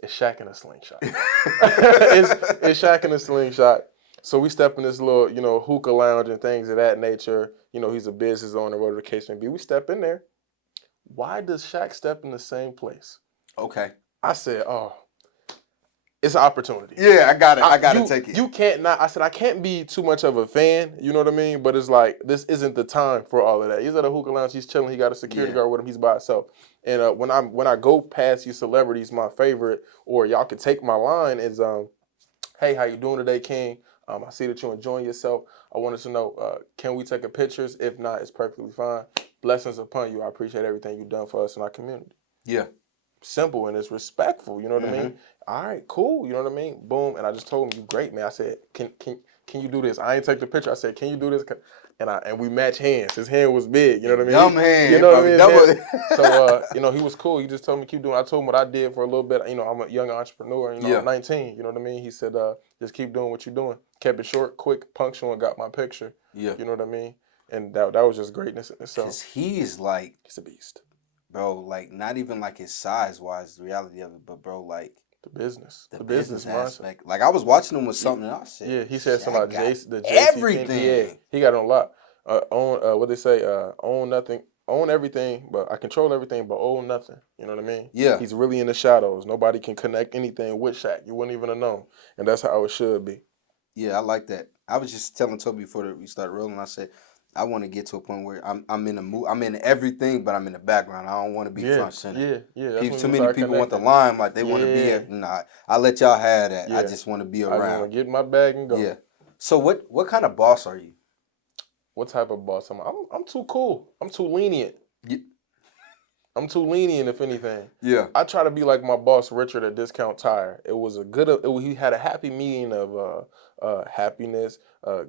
It's Shaq in a slingshot. it's Shaq in a slingshot. So we step in this little, hookah lounge and things of that nature. He's a business owner, whatever the case may be. We step in there. Why does Shaq step in the same place? Okay. I said, it's an opportunity. Yeah, I gotta take it. You can't not. I said I can't be too much of a fan. You know what I mean? But it's like this isn't the time for all of that. He's at a hookah lounge. He's chilling. He got a security guard with him. He's by himself. And when I go past these celebrities, my favorite, or y'all can take my line is hey, how you doing today, King? I see that you're enjoying yourself. I wanted to know, can we take a pictures? If not, it's perfectly fine. Blessings upon you. I appreciate everything you've done for us in our community. Yeah. Simple and it's respectful. You know what I mean? All right, cool. You know what I mean? Boom. And I just told him, you great, man. I said, can you do this? I ain't take the picture. I said, can you do this? And we match hands. His hand was big. You know what I mean? Dumb hand. You know what I mean? Double. So, he was cool. He just told me keep doing. I told him what I did for a little bit. I'm a young entrepreneur. I'm 19. You know what I mean? He said, just keep doing what you're doing. Kept it short, quick, punctual, and got my picture. Yeah. You know what I mean? And that was just greatness in itself. Because he's like, he's a beast. Bro, like, not even like his size-wise, the reality of it, but, bro, like, the business aspect. Like, I was watching him with something, and I said, yeah, he said something about the JC everything. Thing. Yeah, he got on a lot. What they say, own nothing, own everything, but I control everything, but own nothing. You know what I mean? Yeah. He's really in the shadows. Nobody can connect anything with Shaq. You wouldn't even have known, and that's how it should be. Yeah, I like that. I was just telling Toby before we started rolling, I said, I want to get to a point where I'm in the mood. I'm in everything, but I'm in the background. I don't want to be front center. Yeah. Too many people want the limelight. They want to be at. Nah, I let y'all have that. Yeah. I just want to be around. I want to get my bag and go. Yeah. So what kind of boss are you? What type of boss am I? I'm too cool. I'm too lenient. Yeah. I'm too lenient, if anything. Yeah. I try to be like my boss, Richard, at Discount Tire. It was he had a happy median of happiness,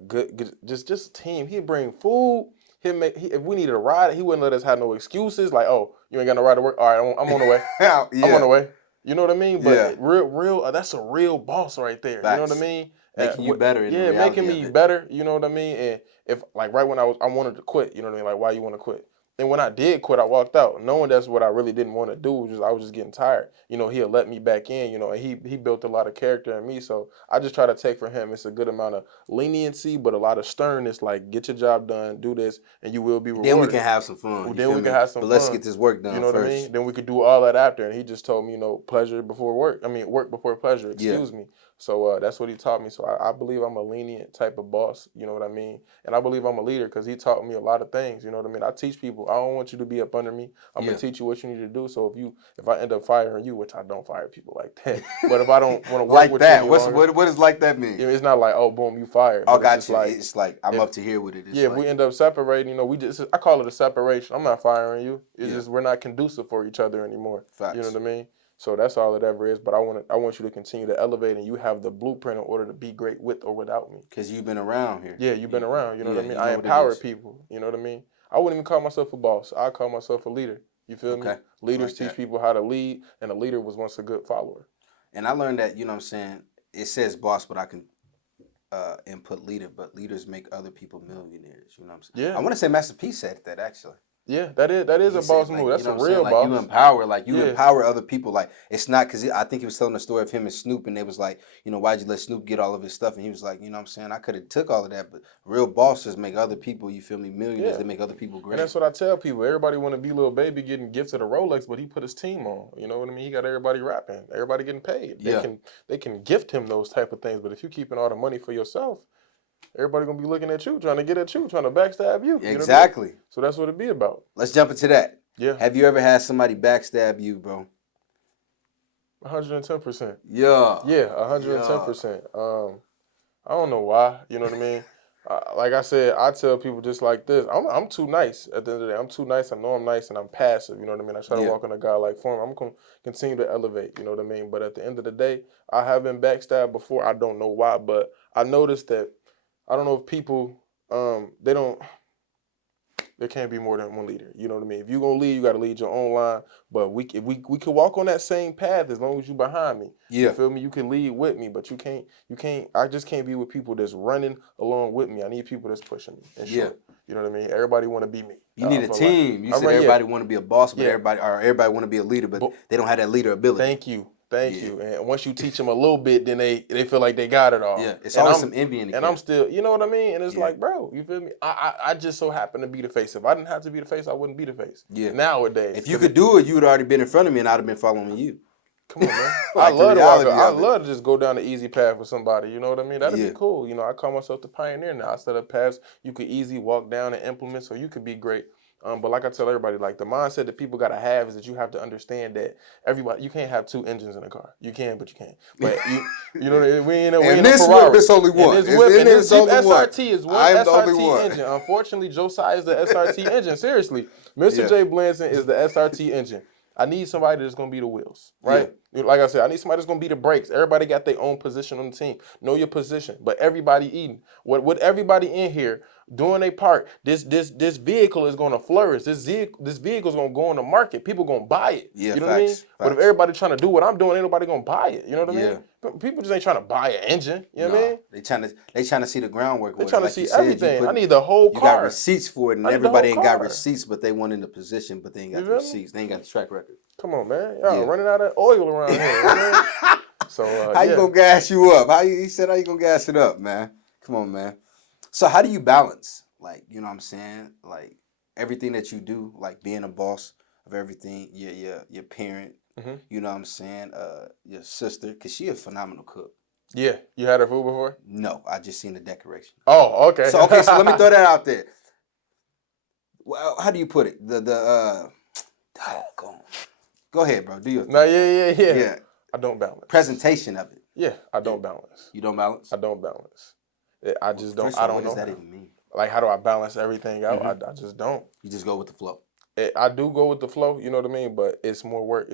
good, just team. He'd bring food. If we needed a ride, he wouldn't let us have no excuses. Like, oh, you ain't got no ride to work. All right, I'm on the way. Yeah. I'm on the way. You know what I mean? But yeah. real. That's a real boss right there. Facts. You know what I mean? Making you better. Making me better. You know what I mean? And if like right when I wanted to quit. You know what I mean? Like, why you want to quit? And when I did quit, I walked out, knowing that's what I really didn't want to do. I was just getting tired. He'll let me back in. And he built a lot of character in me. So I just try to take from him. It's a good amount of leniency, but a lot of sternness. Like, get your job done, do this, and you will be rewarded. Then we can have some fun. But let's get this work done. You know what I mean? Then we could do all that after. And he just told me, pleasure before work. I mean, work before pleasure. Excuse me. So that's what he taught me. So I believe I'm a lenient type of boss. You know what I mean? And I believe I'm a leader because he taught me a lot of things. You know what I mean? I teach people. I don't want you to be up under me. I'm gonna teach you what you need to do. So if I end up firing you, which I don't fire people like that, but if I don't want to work like with that, you, what does like that mean? It's not like, oh, boom, you fired. Oh, got you. It's like I'm up to here with it. If we end up separating, I call it a separation. I'm not firing you. It's just we're not conducive for each other anymore. Facts. You know what I mean? So that's all it ever is. But I want you to continue to elevate, and you have the blueprint in order to be great with or without me. Because you've been around here. Yeah, you've been around. You know what I mean? I empower people. You know what I mean? I wouldn't even call myself a boss. I call myself a leader. You feel me? Leaders teach people how to lead, and a leader was once a good follower. And I learned that, you know what I'm saying, it says boss, but I can input leader, but leaders make other people millionaires. You know what I'm saying? Yeah. I want to say Master P said that, actually. Yeah, that is a boss move. That's a real boss. You empower other people. Like, it's not because I think he was telling the story of him and Snoop, and they was like, why'd you let Snoop get all of his stuff? And he was like, you know what I'm saying, I could have took all of that, but real bosses make other people, you feel me, millionaires. They make other people great. And that's what I tell people. Everybody want to be Lil Baby getting gifted a Rolex, but he put his team on. You know what I mean? He got everybody rapping, everybody getting paid. They can gift him those type of things, but if you keeping all the money for yourself, everybody gonna be looking at you, trying to get at you, trying to backstab you. Exactly. You know what I mean? So that's what it be about. Let's jump into that. Yeah. Have you ever had somebody backstab you, bro? 110%. Yeah. Yeah, 110%. I don't know why. You know what I mean? Like I said, I tell people just like this. I'm too nice. At the end of the day, I'm too nice. I know I'm nice, and I'm passive. You know what I mean? I try to walk in a guy-like form. I'm gonna continue to elevate. You know what I mean? But at the end of the day, I have been backstabbed before. I don't know why, but I noticed that. I don't know if people, there can't be more than one leader. You know what I mean? If you're going to lead, you got to lead your own line. But we could walk on that same path as long as you behind me. Yeah. You feel me? You can lead with me, but I just can't be with people that's running along with me. I need people that's pushing me. You know what I mean? Everybody want to be me. You need a team. You said everybody want to be a boss, but everybody want to be a leader, but they don't have that leader ability. Thank you. Thank you. And once you teach them a little bit, then they feel like they got it all. Yeah, it's always some envy in the And I'm still, you know what I mean? And it's like, bro, you feel me? I just so happen to be the face. If I didn't have to be the face, I wouldn't be the face. Yeah. Nowadays. If you could do it, you would already been in front of me and I'd have been following you. Come on, man. I Like the love to walk. reality I of it. love to just go down the easy path with somebody. You know what I mean? That'd Yeah. be cool. I call myself the pioneer now. I set up paths you could easily walk down and implement, so you could be great. But like I tell everybody, like the mindset that people gotta have is that you have to understand that you can't have two engines in a car. You can, but you can't. But you know, we ain't And no this whip Ferrari. is only And one. this whip and this It's Jeep only one. SRT is one I am the only SRT one. engine. Unfortunately, Josiah is the SRT engine. Seriously, Mr. Yeah. J Blanton is the SRT engine. I need somebody that's gonna be the wheels, right? Like I said, I need somebody that's gonna be the brakes. Everybody got their own position on the team. Know your position, but everybody eating. What everybody in here doing their part. This vehicle is gonna flourish. This vehicle is gonna go on the market. People gonna buy it. Yeah, You know what I mean? facts. But if Facts. everybody trying to do what I'm doing, ain't nobody gonna buy it. You know what I Yeah. mean? People just ain't trying to buy an engine. You know what I Nah, mean? they trying to see the groundwork. They With it. trying to Like you see said, everything. I need the whole you got car. receipts for it, and I need the everybody whole ain't got car. receipts, but they want in the position, but they ain't got You the feel me? receipts. They ain't got the track record. Come on, man. Y'all Yeah. running out of oil around here. You know what I mean? So How you yeah. gonna gas you up? He said how you gonna gas it up, man? Come on, man. So how do you balance, like, you know what I'm saying, like everything that you do, like being a boss of everything, your parent, Mm-hmm. you know what I'm saying, your sister, cause she a phenomenal cook. Yeah. You had her food before? No, I just seen the decoration. Oh, okay. So so let me throw that out there. Well, how do you put it? Go ahead, bro. Do your thing. No, yeah. Yeah. I don't balance. Presentation of it. Yeah, I don't balance. You don't balance? I don't balance. I just don't. First of I all, don't what know does that how. even mean? Like, how do I balance everything out? Mhm. I just don't. You just go with the flow. I do go with the flow, you know what I mean? But it's more work.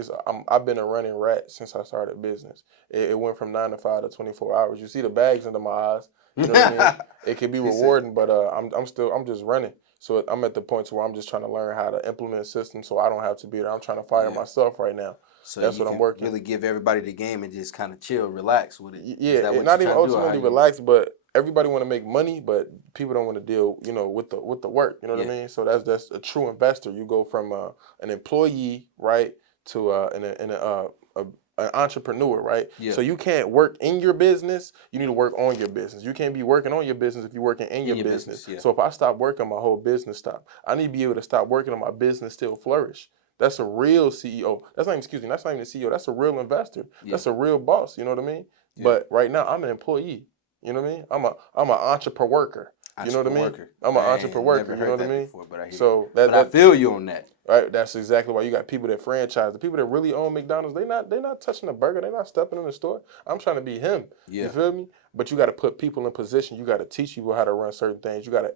I've been a running rat since I started business. It went from 9 to 5 to 24 hours. You see the bags under my eyes. You know what I mean? It can be He said- rewarding, but I'm just running. So I'm at the point where I'm just trying to learn how to implement a system so I don't have to be there. I'm trying to fire Yeah. myself right now. So That's you what I'm can working. really give everybody the game and just kind of chill, relax with it. Is Yeah, that what not you're even trying to do, or ultimately how you- relax, but everybody want to make money, but people don't want to deal, with the work. You know what I Yeah. mean? So that's a true investor. You go from an employee, right, to an entrepreneur, right? Yeah. So you can't work in your business. You need to work on your business. You can't be working on your business if you're working in your business. yeah. So if I stop working, my whole business stop. I need to be able to stop working on my business still flourish. That's a real CEO. That's not even the CEO. That's a real investor. Yeah. That's a real boss. You know what I mean? Yeah. But right now, I'm an employee. You know what I mean? I'm an entrepreneur worker. You know what I mean? I'm an entrepreneur. Never You heard know what I that mean? before, but I hear So you. But I feel you on that. Right, that's exactly why you got people that franchise. The people that really own McDonald's, they not touching a burger. They're not stepping in the store. I'm trying to be him. Yeah. You feel me? But you got to put people in position. You got to teach people how to run certain things. You got to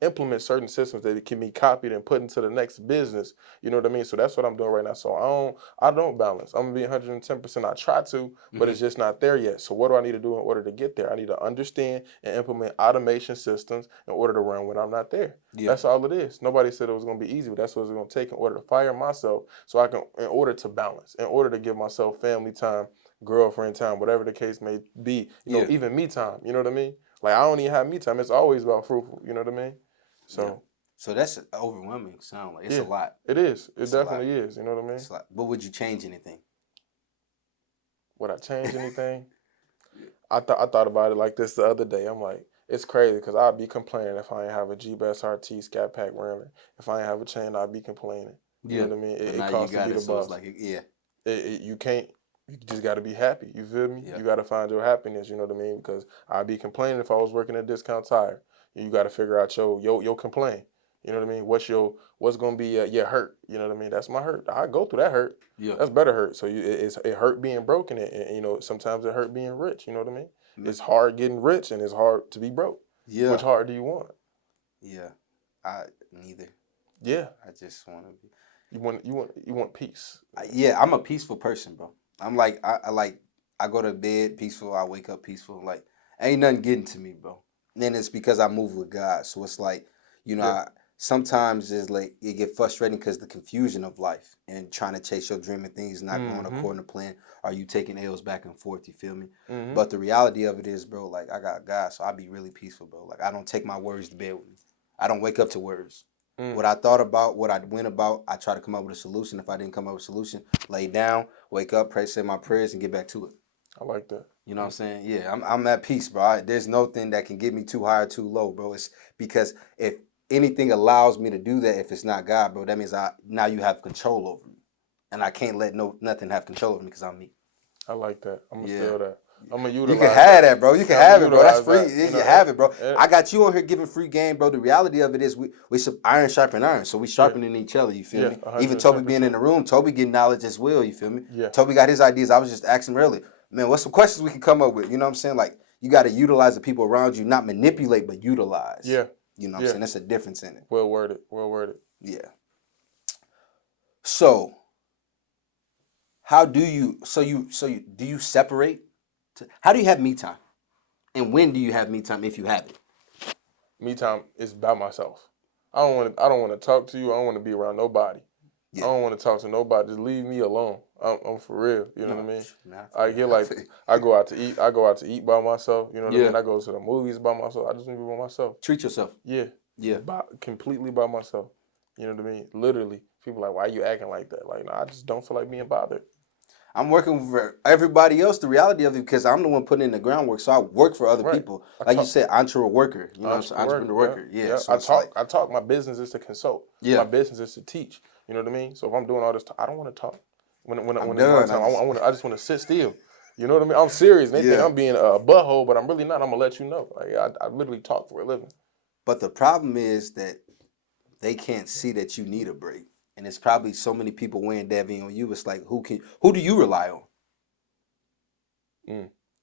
implement certain systems that can be copied and put into the next business. You know what I mean? So that's what I'm doing right now. So I don't balance. I'm gonna be 110%. I try to, but it's just not there yet. So what do I need to do in order to get there? I need to understand and implement automation systems in order to run when I'm not there. Yeah. That's all it is. Nobody said it was going to be easy, but that's what it's going to take in order to fire myself so I can, in order to balance, in order to give myself family time, girlfriend time, whatever the case may be, Yeah. even me time, you know what I mean? Like, I don't even have me time. It's always about fruitful, you know what I mean? So, Yeah. So that's overwhelming sound. Like it's a yeah, lot. it is. It It's a lot. definitely is, you know what I mean? It's a lot. But would you change anything? Would I change anything? I thought about it like this the other day. I'm like, it's crazy because I'd be complaining if I ain't have a Jeep SRT Scat Pack Rambler. If I ain't have a chain, I'd be complaining. You know what I mean? But It now costs you to got be it, the so it's boss. like yeah. You can't. You just got to be happy. You feel me? Yeah. You got to find your happiness. You know what I mean? Because I'd be complaining if I was working at Discount Tire. You got to figure out your complaint. You know what I mean? What's gonna be your hurt? You know what I mean? That's my hurt. I go through that hurt. Yeah. That's better hurt. So it hurt being broken, and sometimes it hurt being rich. You know what I mean? It's hard getting rich, and it's hard to be broke. Yeah. Which hard do you want? Yeah. Neither. Yeah. I just want to be. You want peace. Yeah, I'm a peaceful person, bro. I'm like I go to bed peaceful. I wake up peaceful. Like ain't nothing getting to me, bro. And it's because I move with God. So it's like Yeah. sometimes it's like it get frustrating because the confusion of life and trying to chase your dream and things not going according to plan. Are you taking L's back and forth? You feel me? Mm-hmm. But the reality of it is, bro, like I got God, so I be really peaceful, bro. Like I don't take my worries to bed with me. I don't wake up to worries. What I thought about, what I went about, I try to come up with a solution. If I didn't come up with a solution, lay down, wake up, pray, say my prayers, and get back to it. I like that. You know what I'm saying? Yeah, I'm at peace, bro. There's nothing that can get me too high or too low, bro. It's because if anything allows me to do that, if it's not God, bro, that means now you have control over me. and I can't let nothing have control of me because I'm me. I like that. I'm gonna steal that. I'm gonna utilize. You can have that, bro. You can have it, bro. That's free. That. You have it, bro. I got you on here giving free game, bro. The reality of it is we iron sharpen iron, so we sharpening each other. You feel me? Even Toby being in the room, Toby getting knowledge as well. You feel me? Yeah. Toby got his ideas. I was just asking him earlier, man. What's some questions we can come up with? You know what I'm saying? Like you got to utilize the people around you, not manipulate, but utilize. Yeah. You know what I'm saying? That's a difference in it. Well worded. Well worded. Yeah. So, how do you? Do you separate? How do you have me time? And when do you have me time if you have it? Me time is by myself. I don't want to talk to you. I don't want to be around nobody. Yeah. I don't want to talk to nobody. Just leave me alone. I'm for real. You know what I mean? I get like I go out to eat. I go out to eat by myself. You know what I mean? I go to the movies by myself. I just want to be by myself. Treat yourself. Yeah. Yeah. Completely by myself. You know what I mean? Literally. People are like, why are you acting like that? Like, no, I just don't feel like being bothered. I'm working for everybody else, the reality of it, because I'm the one putting in the groundwork. So I work for other people. Like you said, entrepreneur worker. You know what I'm saying? Entrepreneur worker. Yeah. So I talk. My business is to consult. Yeah. My business is to teach. You know what I mean? So if I'm doing all this, I don't want to talk. When it's my time, I just want to sit still. You know what I mean? I'm serious. They think I'm being a butthole, but I'm really not. I'm going to let you know. Like I literally talk for a living. But the problem is that they can't see that you need a break. And it's probably so many people weighing that on you. It's like, who do you rely on?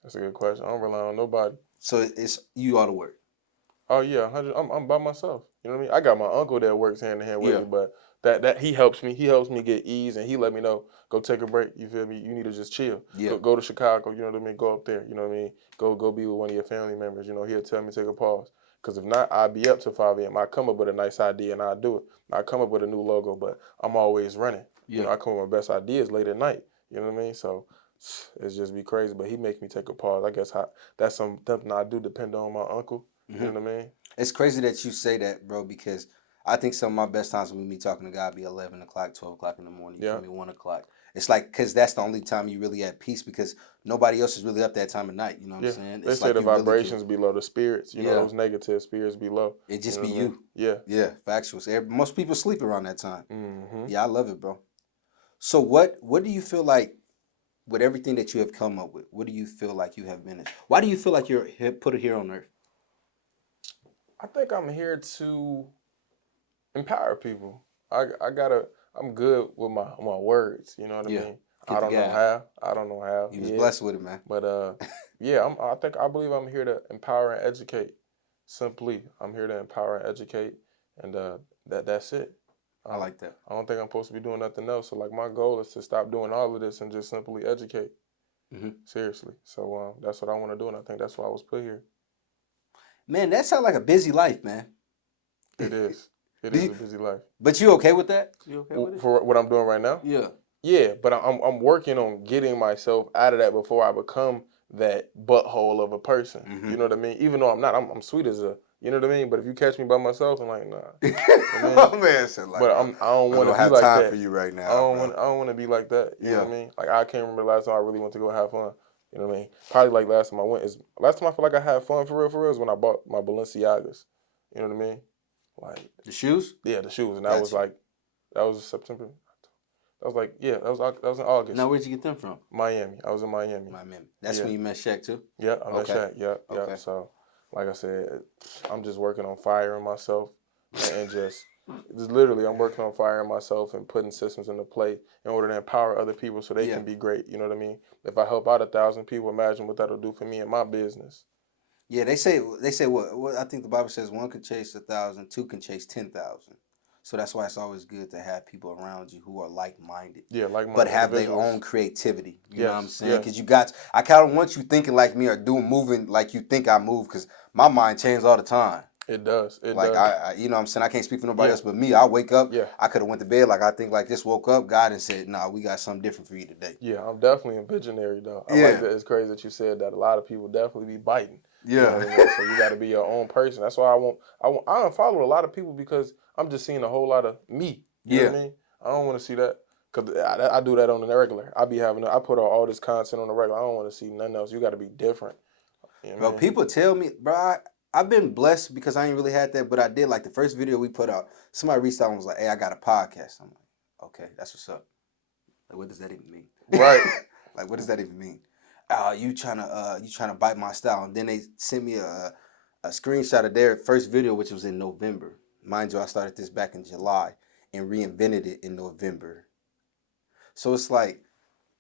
That's a good question. I don't rely on nobody. So it's you all to work. Oh yeah, I'm by myself. You know what I mean? I got my uncle that works hand in hand with me, but that he helps me. He helps me get ease, and he let me know, go take a break. You feel me? You need to just chill. Yeah. Go to Chicago. You know what I mean? Go up there. You know what I mean? Go be with one of your family members. You know, he'll tell me to take a pause. Because if not, I'll be up till 5 a.m. I come up with a nice idea and I'll do it. I come up with a new logo, but I'm always running. Yeah. You know, I come up with my best ideas late at night. You know what I mean? So it's just be crazy. But he makes me take a pause. I guess that's something I do depend on my uncle. Mm-hmm. You know what I mean? It's crazy that you say that, bro, because I think some of my best times with me talking to God be 11 o'clock, 12 o'clock in the morning. You feel me? 1 o'clock. It's like, because that's the only time you really at peace because nobody else is really up that time of night. You know what I'm saying? They say the vibrations be low, the spirits, you know, those negative spirits be low. It just be you. Yeah. Yeah, factual. Most people sleep around that time. Mm-hmm. Yeah, I love it, bro. So what do you feel like with everything that you have come up with? What do you feel like you have been in? Why do you feel like you're put here on earth? I think I'm here to empower people. I'm good with my words. You know what I mean? I don't know how. You was blessed with it, man. But I believe I'm here to empower and educate. Simply, I'm here to empower and educate, and that's it. I like that. I don't think I'm supposed to be doing nothing else. So like my goal is to stop doing all of this and just simply educate. Mm-hmm. Seriously. So that's what I want to do, and I think that's why I was put here. Man, that sounds like a busy life, man. It is. It is a busy life. But you okay with that? You okay with it? For what I'm doing right now? Yeah. Yeah, but I'm working on getting myself out of that before I become that butthole of a person. Mm-hmm. You know what I mean? Even though I'm not, I'm sweet as a, you know what I mean? But if you catch me by myself, I'm like, nah. Oh man, so like, but I don't want to be like that. I don't have time for you right now. I don't want to be like that. You know what I mean? Like I can't remember the last time I really went to go have fun. You know what I mean? Probably like last time I feel like I had fun for real is when I bought my Balenciagas. You know what I mean? Like the shoes? Yeah, the shoes. And that was September. That was in August. Now where'd you get them from? Miami. I was in Miami. That's when you met Shaq too? Yeah, I met Shaq. Yeah. So like I said, I'm just working on firing myself and just literally I'm working on firing myself and putting systems into play in order to empower other people so they can be great. You know what I mean? If I help out 1,000 people, imagine what that'll do for me and my business. Yeah, they say what I think the Bible says 1 can chase 1,000, 2 can chase 10,000. So that's why it's always good to have people around you who are like-minded. Yeah, like-minded. But have their own creativity. You know what I'm saying? Because I kind of want you thinking like me or moving like you think I move because my mind changes all the time. It does. I you know what I'm saying? I can't speak for nobody else but me. I wake up. Yeah. I could have went to bed I think like this, woke up, God and said, nah, we got something different for you today. Yeah, I'm definitely a visionary though. I like that. It's crazy that you said that. A lot of people definitely be biting. Yeah. You know what I mean? So you got to be your own person. That's why I unfollow a lot of people because I'm just seeing a whole lot of me. You know what I mean? I don't want to see that because I do that on the regular. I put all this content on the regular. I don't want to see nothing else. You got to be different. You know bro, people tell me, bro, I've been blessed because I ain't really had that, but I did. Like the first video we put out, somebody reached out and was like, hey, I got a podcast. I'm like, okay, that's what's up. Like, what does that even mean? Right. Like, what does that even mean? You trying to bite my style? And then they sent me a screenshot of their first video, which was in November. Mind you, I started this back in July and reinvented it in November. So it's like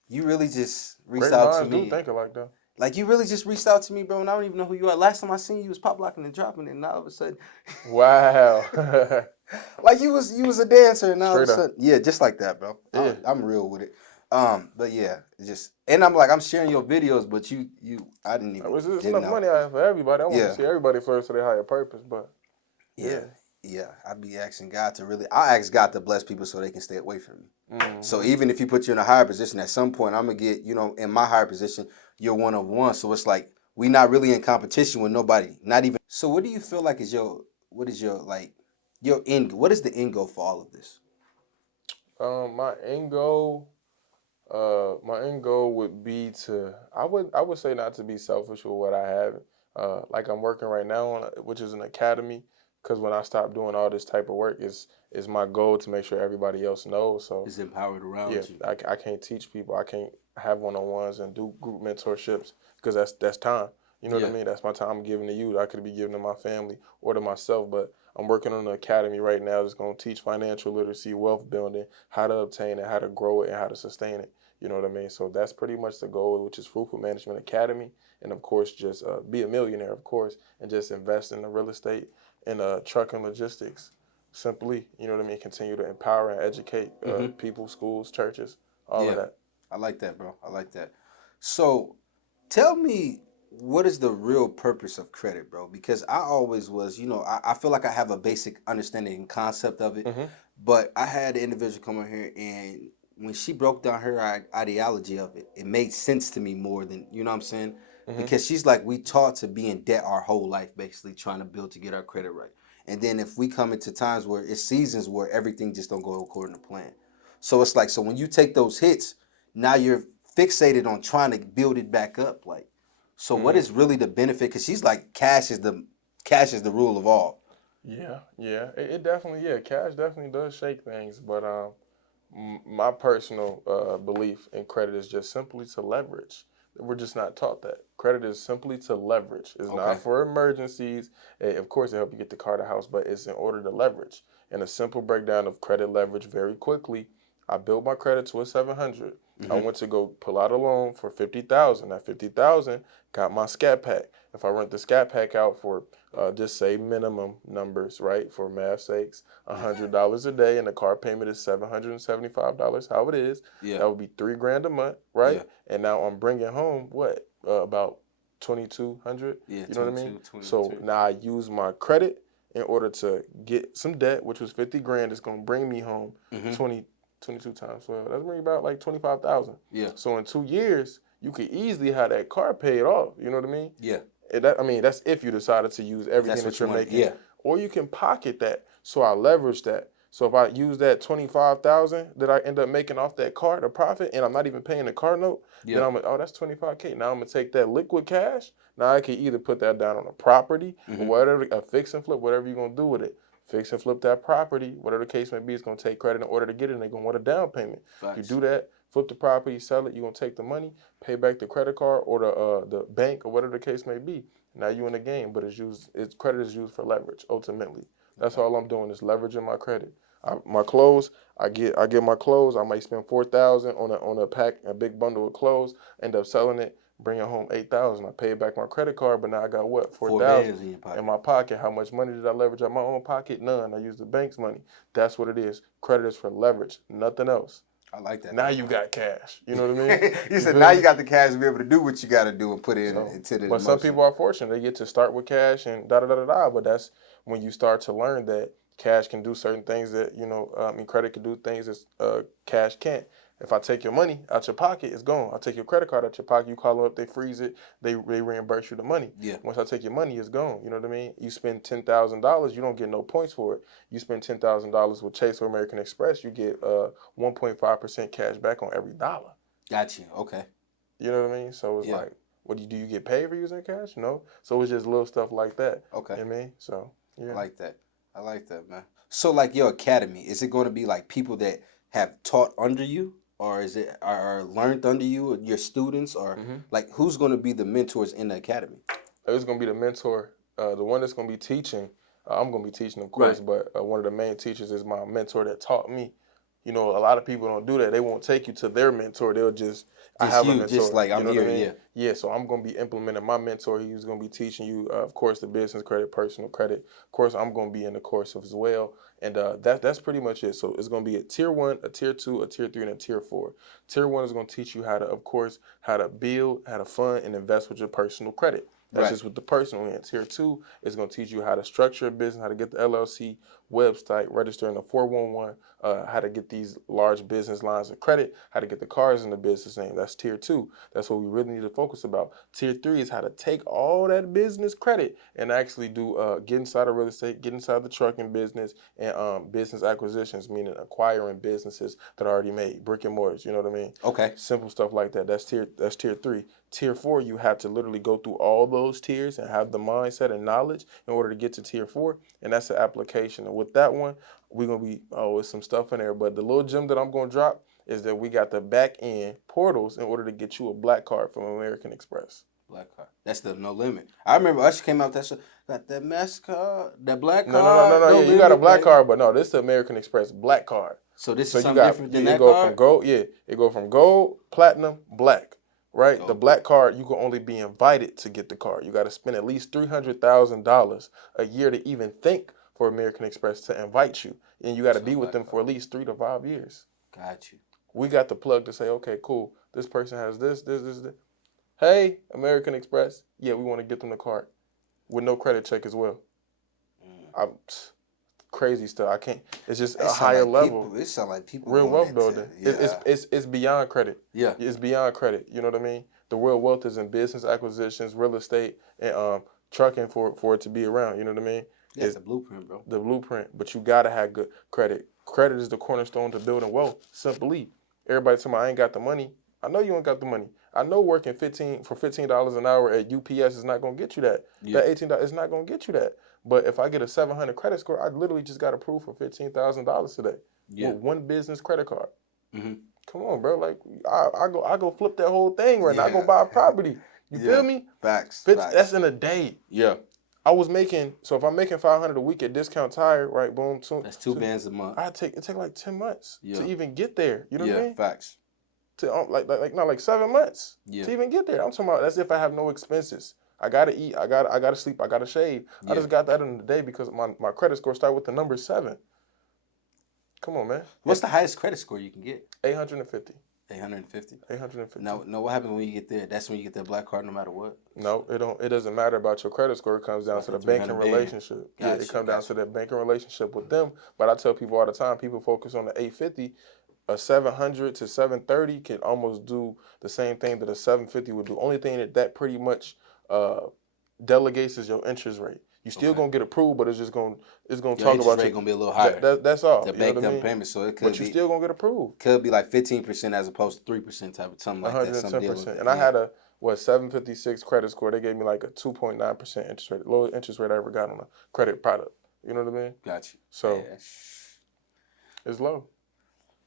you really just reached Great out to minds do me. think alike, though. Like you really just reached out to me, bro, and I don't even know who you are. Last time I seen you was pop locking and dropping it, and all of a sudden, Wow. like you was a dancer, and all of a Straight up. sudden, yeah, just like that, bro. Yeah. I'm real with it. But yeah, just and I'm sharing your videos, but I didn't even It's didn't enough know. money out for everybody. I want to Yeah, see everybody flourish to their higher purpose, but yeah, yeah. yeah. I be asking God to really. I ask God to bless people so they can stay away from me. So even if He put you in a higher position, at some point I'm gonna get in my higher position. You're one of one, so it's like we not really in competition with nobody. Not even. So what do you feel like is what is your like your end? What is the end goal for all of this? My end goal, would be to I would say not to be selfish with what I have. Like I'm working right now on, which is an academy, because when I stop doing all this type of work, is my goal to make sure everybody else knows. So Is empowered yeah, around you. I can't teach people. I can't have one-on-ones and do group mentorships because that's time. You know what I Yeah. mean? That's my time I'm giving to you. I could be giving to my family or to myself, but I'm working on an academy right now that's going to teach financial literacy, wealth building, how to obtain it, how to grow it, and how to sustain it. You know what I mean? So that's pretty much the goal, which is Fruitful Management Academy. And of course, just be a millionaire, of course, and just invest in the real estate and truck and logistics. Simply, you know what I mean? Continue to empower and educate people, schools, churches, all of Yeah. that. I like that, bro. I like that. So tell me, what is the real purpose of credit, bro? Because I always was, I feel like I have a basic understanding and concept of it, Mm-hmm. but I had an individual come in here, and when she broke down her ideology of it, it made sense to me more than, you know what I'm saying? Mm-hmm. Because she's like, we taught to be in debt our whole life, basically trying to build to get our credit right. And then if we come into times where it's seasons where everything just don't go according to plan. So it's like, so when you take those hits, now you're fixated on trying to build it back up. Like, so what Mm-hmm. is really the benefit? Because she's like, cash is the rule of all. Yeah, yeah. It definitely, yeah, cash definitely does shake things, but my personal belief in credit is just simply to leverage. We're just not taught that. Credit is simply to leverage. It's Okay. not for emergencies. Of course, it help you get the car to house, but it's in order to leverage. And a simple breakdown of credit leverage very quickly. I built my credit to a 700. I Mm-hmm. went to go pull out a loan for 50,000. That 50,000 got my scat pack. If I rent the scat pack out for just say minimum numbers, right? For math's sakes, $100 a day, and the car payment is $775. How it is, Yeah. that would be $3,000 a month, right? Yeah. And now I'm bringing home what about 2,200? Yeah. You know what I mean? 22, So 22. now I use my credit in order to get some debt, which was 50 grand. It's gonna bring me home Mm-hmm. 22 times 12. That's bring about like 25,000. Yeah. So in 2 years, you could easily have that car paid off. You know what I mean? Yeah. That's if you decided to use If everything that's that what you you're want. making, Yeah. or you can pocket that. So I leverage that. So if I use that 25,000 that I end up making off that car, the profit, and I'm not even paying the car note, then Yeah. that's 25K. Now I'm gonna take that liquid cash. Now I can either put that down on a property or Mm-hmm. whatever, a fix and flip, whatever you're gonna do with it. Fix and flip that property, whatever the case may be. It's gonna take credit in order to get it, and they're gonna want a down payment. You Facts. do that, flip the property, sell it. You're gonna take the money, pay back the credit card or the bank or whatever the case may be. Now you in the game, but credit is used for leverage ultimately. That's Okay. all I'm doing is leveraging my credit. My clothes, I get my clothes. I might spend 4,000 on a pack, a big bundle of clothes. End up selling it, bringing home 8,000. I paid back my credit card, but now I got what 4,000 4 bands in your pocket. in my pocket. How much money did I leverage out my own pocket? None. I used the bank's money. That's what it is. Credit is for leverage, nothing else. I like that. Now you got cash. You know what I mean? You said feel now me? you got the cash to be able to do what you got to do and put it So, into the but some motion. people are fortunate. They get to start with cash and da da da da da. But that's when you start to learn that cash can do certain things that credit can do things that cash can't. If I take your money out your pocket, it's gone. I take your credit card out your pocket. You call them up, they freeze it, they reimburse you the money. Yeah. Once I take your money, it's gone. You know what I mean? You spend $10,000, you don't get no points for it. You spend $10,000 with Chase or American Express, you get 1.5% cash back on every dollar. Got you. Okay. You know what I mean? So it's Yeah. like, do you get paid for using cash? No. So it's just little stuff like that. Okay. You know what I mean? So, yeah. I like that. I like that, man. So like your academy, is it going to be like people that have taught under you? or is it are learned under you, or your students, or like who's going to be the mentors in the academy? It's going to be the mentor, the one that's going to be teaching. I'm going to be teaching, of course, but one of the main teachers is my mentor that taught me. You know, a lot of people don't do that. They won't take you to their mentor. They'll I have a mentor. Just like you I'm know here, what I mean? yeah. Yeah, so I'm going to be implementing my mentor. He's going to be teaching you, of course, the business credit, personal credit. Of course, I'm going to be in the course as well. And that's pretty much it. So it's going to be a tier 1, a tier 2, a tier 3, and a tier 4. Tier 1 is going to teach you how to, of course, how to build, how to fund, and invest with your personal credit. That's just with the personal end. Tier 2 is going to teach you how to structure a business, how to get the LLC website, register in the 411, how to get these large business lines of credit, how to get the cars in the business name. That's tier 2. That's what we really need to focus about. Tier 3 is how to take all that business credit and actually do get inside of real estate, get inside the trucking business, and business acquisitions, meaning acquiring businesses that are already made, brick and mortars. You know what I mean? Okay. Simple stuff like that. That's tier 3. Tier 4, you have to literally go through all those tiers and have the mindset and knowledge in order to get to tier 4, and that's the application. And with that one, we're going to be, with some stuff in there, but the little gem that I'm going to drop is that we got the back end portals in order to get you a black card from American Express. Black card. That's the no limit. I remember Usher came out with that shit. Got that MasterCard, that black card. No. Yeah, you got a black baby. card, but no, this is the American Express black card. So this is something different than that go card? from gold, it go from gold, platinum, black. Right? Gold. The black card, you can only be invited to get the card. You got to spend at least $300,000 a year to even think for American Express to invite you. And you got to be with them for at least 3 to 5 years. Got you. We got the plug to say, okay, cool. This person has this. Hey, American Express. Yeah, we want to get them the card with no credit check as well. Crazy stuff. I can't. It's just a higher level. It sounds like people real wealth building. Yeah. It's beyond credit. Yeah, it's beyond credit. You know what I mean? The real wealth is in business acquisitions, real estate, and trucking for it to be around. You know what I mean? Yeah, it's the blueprint, bro. The blueprint. But you gotta have good credit. Credit is the cornerstone to building wealth. Simply, everybody tell me I ain't got the money. I know you ain't got the money. I know working $15 an hour at UPS is not gonna get you that. Yeah. That $18 is not gonna get you that. But if I get a 700 credit score, I literally just got approved for $15,000 today with one business credit card. Mm-hmm. Come on, bro. Like I go flip that whole thing right now. I go buy a property. You feel me? Facts. That's in a day. Yeah. I was making, so if I'm making $500 a week at Discount Tire, right? Boom. That's $2 bands a month. It take like 10 months to even get there. You know what I mean? Yeah, facts. To like 7 months to even get there. I'm talking about that's if I have no expenses. I gotta eat. I gotta sleep. I gotta shave. I just got that in the day because my credit score started with the number 7. Come on, man. What's the highest credit score you can get? 850. 850. 850. No, what happens when you get there? That's when you get that black card no matter what? No, it don't. It doesn't matter about your credit score. It comes down to the banking relationship. It comes down to that banking relationship with them. But I tell people all the time, people focus on the 850. A 700 to 730 can almost do the same thing that a 750 would do. Only thing that pretty much delegates is your interest rate. You still gonna get approved, but it's gonna your talk about interest rate gonna be a little higher. That's all. The bank down payment, so it could but you still gonna get approved. Could be like 15% as opposed to 3% type of something like that. 110%. And I had a 756 credit score. They gave me like a 2.9% interest rate, lowest interest rate I ever got on a credit product. You know what I mean? Got you. So it's low.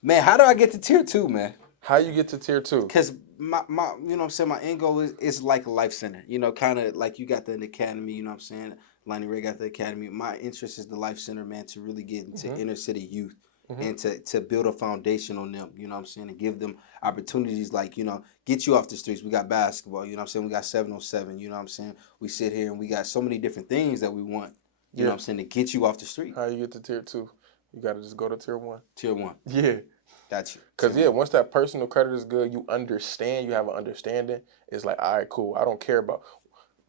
Man, how do I get to tier 2, man? How you get to tier 2? Because my you know what I'm saying, my end goal is like a life center. You know, kind of like you got the academy, you know what I'm saying? Lonnie Ray got the academy. My interest is the life center, man, to really get into inner city youth and to build a foundation on them, you know what I'm saying, and give them opportunities like, you know, get you off the streets. We got basketball, you know what I'm saying? We got 707, you know what I'm saying? We sit here and we got so many different things that we want, you know what I'm saying, to get you off the street. How you get to tier 2? You got to just go to tier 1. Tier 1. Yeah. Got you. Because, once that personal credit is good, you understand, you have an understanding. It's like, all right, cool. I don't care about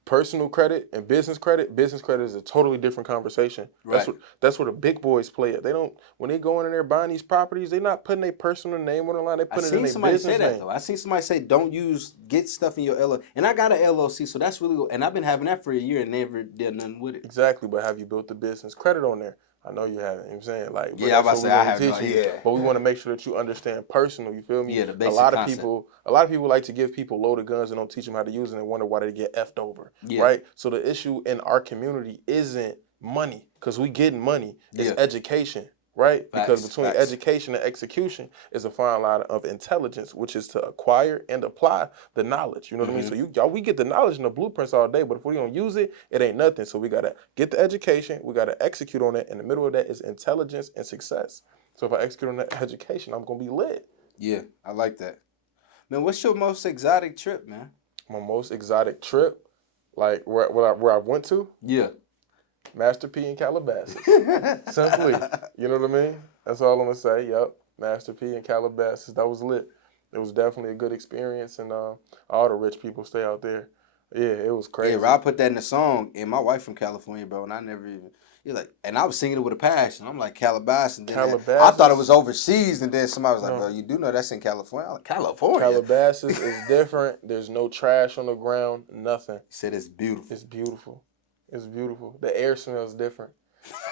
personal credit and business credit. Business credit is a totally different conversation. Right. That's where the big boys play it. They don't, when they go in there buying these properties, they're not putting their personal name on the line. They put it in their business name. I seen somebody say that, though. I seen somebody say, get stuff in your LLC. And I got an LLC, so that's really good. And I've been having that for a year and never did nothing with it. Exactly, but have you built the business credit on there? I know you haven't. You know what I'm saying? Like, yeah, I'm about to say I have no, But we want to make sure that you understand personal. You feel me? Yeah, the basic a lot of concept. people like to give people loaded guns and don't teach them how to use it and wonder why they get effed over. Yeah. Right? So the issue in our community isn't money, because we getting money. It's education. right? Because between facts. education and execution is a fine line of intelligence, which is to acquire and apply the knowledge. You know what I mean? So y'all, we get the knowledge and the blueprints all day, but if we don't use it, it ain't nothing. So we gotta get the education, we gotta execute on it. In the middle of that is intelligence and success. So if I execute on that education, I'm gonna be lit. Yeah, I like that. Man, what's your most exotic trip, man? My most exotic trip, like where I went to, Yeah. Master P in Calabasas. Simply. You know what I mean? That's all I'm gonna say. Yep. Master P in Calabasas. That was lit. It was definitely a good experience, and all the rich people stay out there. Yeah, it was crazy. Yeah, Rob put that in the song, and my wife from California, bro, and I never even, you're like, and I was singing it with a passion. I'm like, Calabasas, and then I thought it was overseas, and then somebody was like, bro, you do know that's in California? I'm like, California? Calabasas is different. There's no trash on the ground, nothing. He said it's beautiful. It's beautiful. It's beautiful. The air smells different.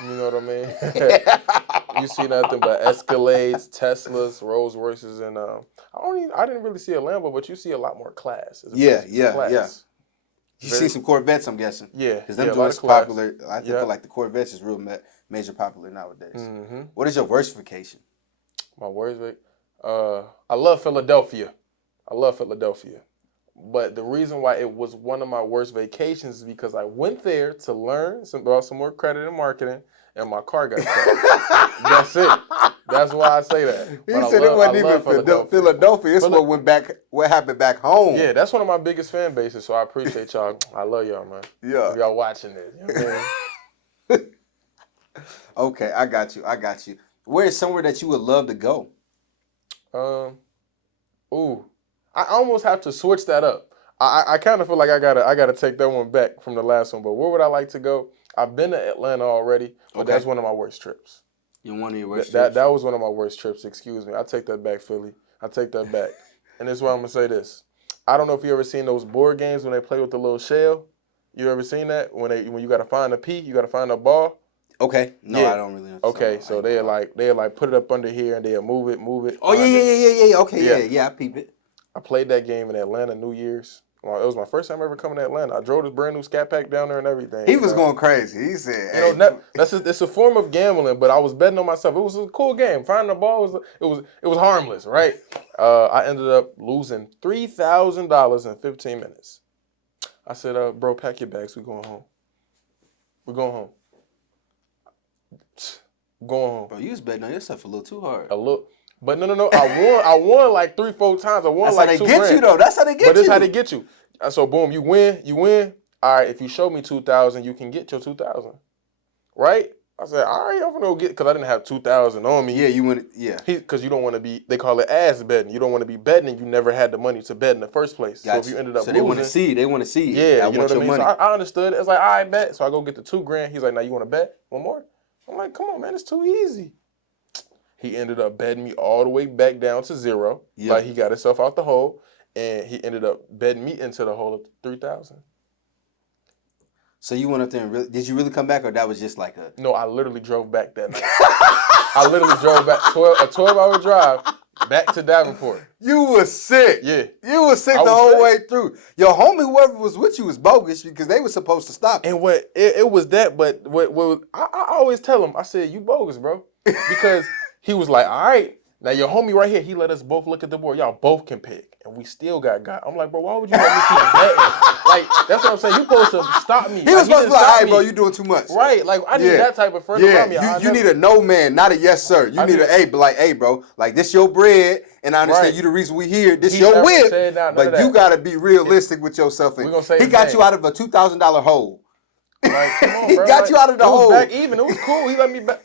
You know what I mean? You see nothing but Escalades, Teslas, Rolls Royces, and I didn't really see a Lambo, but you see a lot more class. Yeah. You see some Corvettes, I'm guessing. Yeah. Because them joints popular. I feel like the Corvettes is real major popular nowadays. Mm-hmm. What is your worst vacation? My worst vacation? I love Philadelphia. But the reason why it was one of my worst vacations is because I went there to learn about some more credit and marketing, and my car got crashed. That's it. That's why I say that. He said it wasn't even Philadelphia. It's what happened back home. Yeah, that's one of my biggest fan bases, so I appreciate y'all. I love y'all, man. Yeah. If y'all watching this. You know what I mean? Okay, I got you. Where is somewhere that you would love to go? I almost have to switch that up. I kind of feel like I gotta take that one back from the last one. But where would I like to go? I've been to Atlanta already, but that's one of my worst trips. One of your worst trips? That was one of my worst trips. Excuse me. I take that back, Philly. I take that back. And this is why I'm gonna say this. I don't know if you ever seen those board games when they play with the little shell. You ever seen that when you gotta find a P, you gotta find a ball. Okay. No, yeah. I don't really understand. Okay, so they like put it up under here and they'll move it. Oh yeah. Okay, yeah, I peep it. I played that game in Atlanta New Year's. Well, it was my first time ever coming to Atlanta. I drove this brand new Scat Pack down there and everything. He was going crazy. He said, "Hey, it's a form of gambling." But I was betting on myself. It was a cool game. Finding the ball was harmless, right? I ended up losing $3,000 in 15 minutes. I said, "Bro, pack your bags. We're going home. Going home." Bro, you was betting on yourself a little too hard. A little. But no. I won like 3-4 times. I won like $2,000. That's how they get you, though. That's how they get you. But this how they get you. So boom, you win. All right, if you show me 2,000, you can get your 2,000. Right? I said, all right, I'm gonna go get, because I didn't have 2,000 on me. Yeah, you went. Yeah. Because you don't want to be. They call it ass betting. You don't want to be betting, and you never had the money to bet in the first place. Gotcha. So if you ended up losing, they want to see. Yeah, you know what I mean. So I understood. It's like, all right, bet. So I go get the $2,000. He's like, now you want to bet one more? I'm like, come on, man, it's too easy. He ended up betting me all the way back down to zero. Yeah. Like he got himself out the hole, and he ended up betting me into the hole of 3,000. So you went up there and did you really come back, or that was just like a? No, I literally drove back that night. I literally drove back a 12-hour drive back to Davenport. You was sick. Yeah. You was sick the whole way through. Your homie, whoever was with you, was bogus because they were supposed to stop you. And it was that, but what I always tell him, I said, you bogus, bro. Because he was like, all right, now your homie right here, he let us both look at the board. Y'all both can pick. And we still got. I'm like, bro, why would you let me keep betting? Like, that's what I'm saying. You supposed to stop me. He was supposed to be like, all right, bro, you doing too much. Right. Like, I need that type of friend around me. You need a no man, not a yes, sir. You need hey, bro, like, this your bread, and I understand you the reason we here. This your whip. But you got to be realistic with yourself. He got you out of a $2,000 hole. Like, come on, he bro. got you out of the hole. Back even. It was cool. He let me back.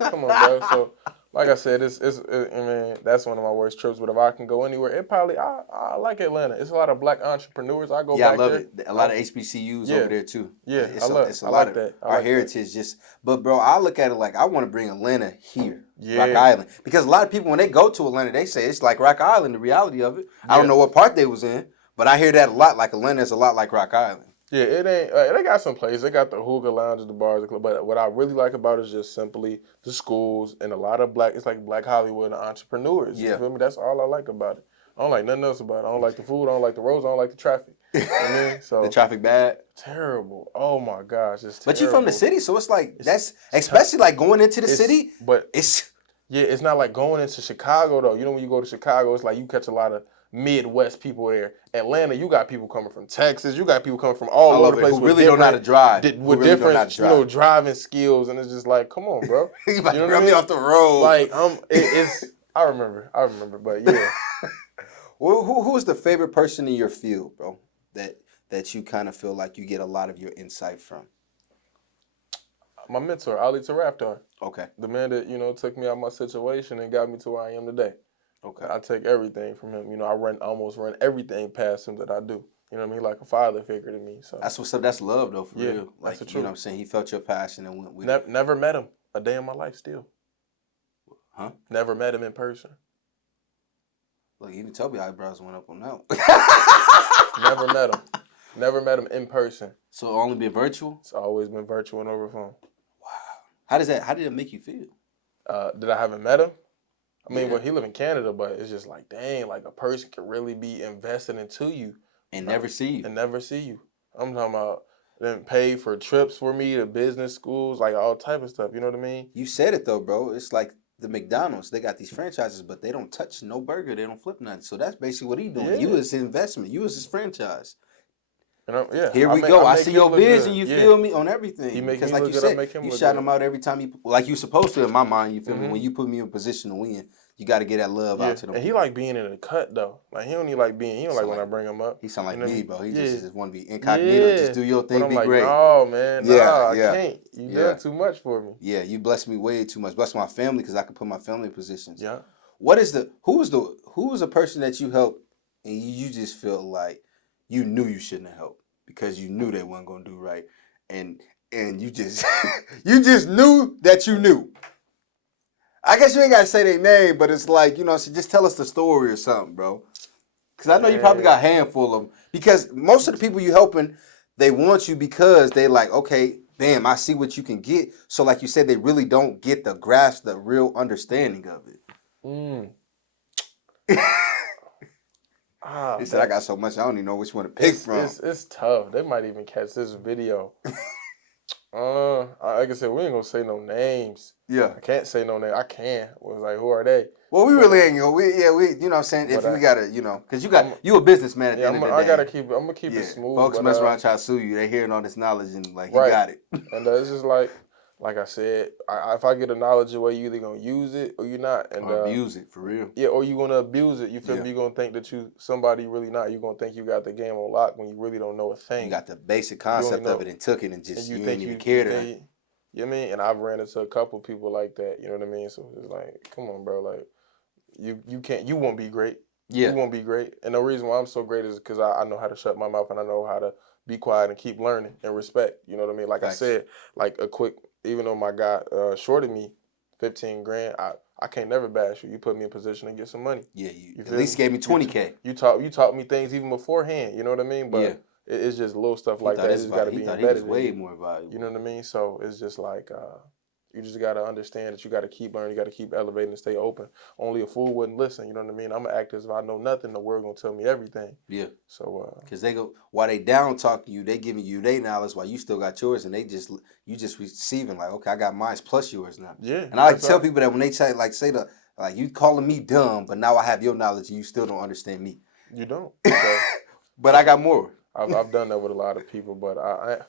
Come on, bro. So, like I said, I mean, that's one of my worst trips. But if I can go anywhere, I like Atlanta. It's a lot of black entrepreneurs. I go back there. Yeah, I love it. A lot of HBCUs over there too. Yeah, it's a lot of that. Our heritage just. But bro, I look at it like I want to bring Atlanta here, Rock Island, because a lot of people when they go to Atlanta, they say it's like Rock Island. The reality of it, I don't know what part they was in, but I hear that a lot. Like Atlanta is a lot like Rock Island. Yeah, it ain't. They got some places. They got the hookah lounges, the bars, the club. But what I really like about it is just simply the schools and a lot of it's like Black Hollywood and entrepreneurs. You feel me? That's all I like about it. I don't like nothing else about it. I don't like the food. I don't like the roads. I don't like the traffic. You know what I mean? So The traffic bad. terrible. Oh my gosh, it's terrible. But you from the city, so it's like that's especially like going into the city. But it's it's not like going into Chicago though. You know, when you go to Chicago, it's like you catch a lot of Midwest people there. Atlanta, you got people coming from Texas. You got people coming from all over the place who really don't know how to drive. With different, driving skills, and it's just like, come on, bro. You about to run me off the road. Like, it's. I remember, but yeah. Well, who's the favorite person in your field, bro? That you kind of feel like you get a lot of your insight from? My mentor, Ali Taraftar. Okay. The man that, took me out of my situation and got me to where I am today. Okay. I take everything from him. I almost run everything past him that I do. You know what I mean? Like a father figure to me. So that's what's up. That's love though, for real. Like, that's the truth. You know what I'm saying? He felt your passion and went with it. Never met him a day in my life still. Huh? Never met him in person. Look, even Toby eyebrows went up on that one. Never met him. Never met him in person. So only been virtual? It's always been virtual and over phone. Wow. How did it make you feel? Did I haven't met him? I mean, well, he live in Canada, but it's just like, dang, like a person can really be invested into you. And never see you. And never see you. I'm talking about then pay for trips for me to business schools, like all type of stuff. You know what I mean? You said it though, bro. It's like the McDonald's. They got these franchises, but they don't touch no burger. They don't flip nothing. So that's basically what he doing. Yeah. You is his investment. You is his franchise. And here we go. I see your vision. You feel me on everything. Because like you said, you shout him out every time you like you supposed to in my mind. You feel me? When you put me in a position to win, you got to get that love out to them. And he like being in the cut though. Like he don't even like being. He don't like when I bring him up. He sound like me, bro. He just want to be incognito. Just do your thing. But I'm be great. No, man. I can't. You done too much for me. Yeah, you blessed me way too much. Bless my family because I could put my family in positions. Yeah. Who was a person that you helped and you just feel like you knew you shouldn't have helped because you knew they weren't gonna do right, and you just you just knew that you knew. I guess you ain't gotta say their name, but it's like, so just tell us the story or something, bro. Because I know you probably got a handful of them. Because most of the people you helping, they want you because they like, okay, bam, I see what you can get. So like you said, they really don't get the grasp, the real understanding of it. He said, I got so much, I don't even know which one to pick from. It's tough. They might even catch this video. Like I said, we ain't gonna say no names. Yeah. I can't say no name. I can. It was like, who are they? Well, we really ain't gonna. We, you know what I'm saying? If we gotta, because you a businessman at the end of the day. I'm gonna keep it smooth. Folks mess around try to sue you. They hearing all this knowledge and like, he got it. And it's just like I said, if I get a knowledge away, you either gonna use it or you're not. And or abuse it, for real. Yeah, or you gonna abuse it. You feel me? You gonna think that you somebody really not. You gonna think you got the game on lock when you really don't know a thing. You got the basic concept of it and took it and just you ain't even cared about it. You know what I mean? And I've ran into a couple people like that. You know what I mean? So it's like, come on, bro. Like, you won't be great. Yeah. You won't be great. And the reason why I'm so great is because I know how to shut my mouth and I know how to be quiet and keep learning and respect. You know what I mean? Like I said, like a quick, even though my guy shorted me $15,000, I can't never bash you. You put me in position to get some money. Yeah, you at least gave me $20K. You taught me things even beforehand. You know what I mean? But it's just little stuff like that. It's got to be embedded. He was way more valuable. You know what I mean? So it's just like you just got to understand that you got to keep learning. You got to keep elevating and stay open. Only a fool wouldn't listen. You know what I mean? I'm an actor. If I know nothing, the world gonna tell me everything. Yeah. So because they go while they down talking you, they giving you their knowledge while you still got yours, and you just receiving like, okay, I got mine plus yours now. Yeah. And I like to tell people that when they say you calling me dumb, but now I have your knowledge and you still don't understand me. You don't. So, but I got more. I've done that with a lot of people, but I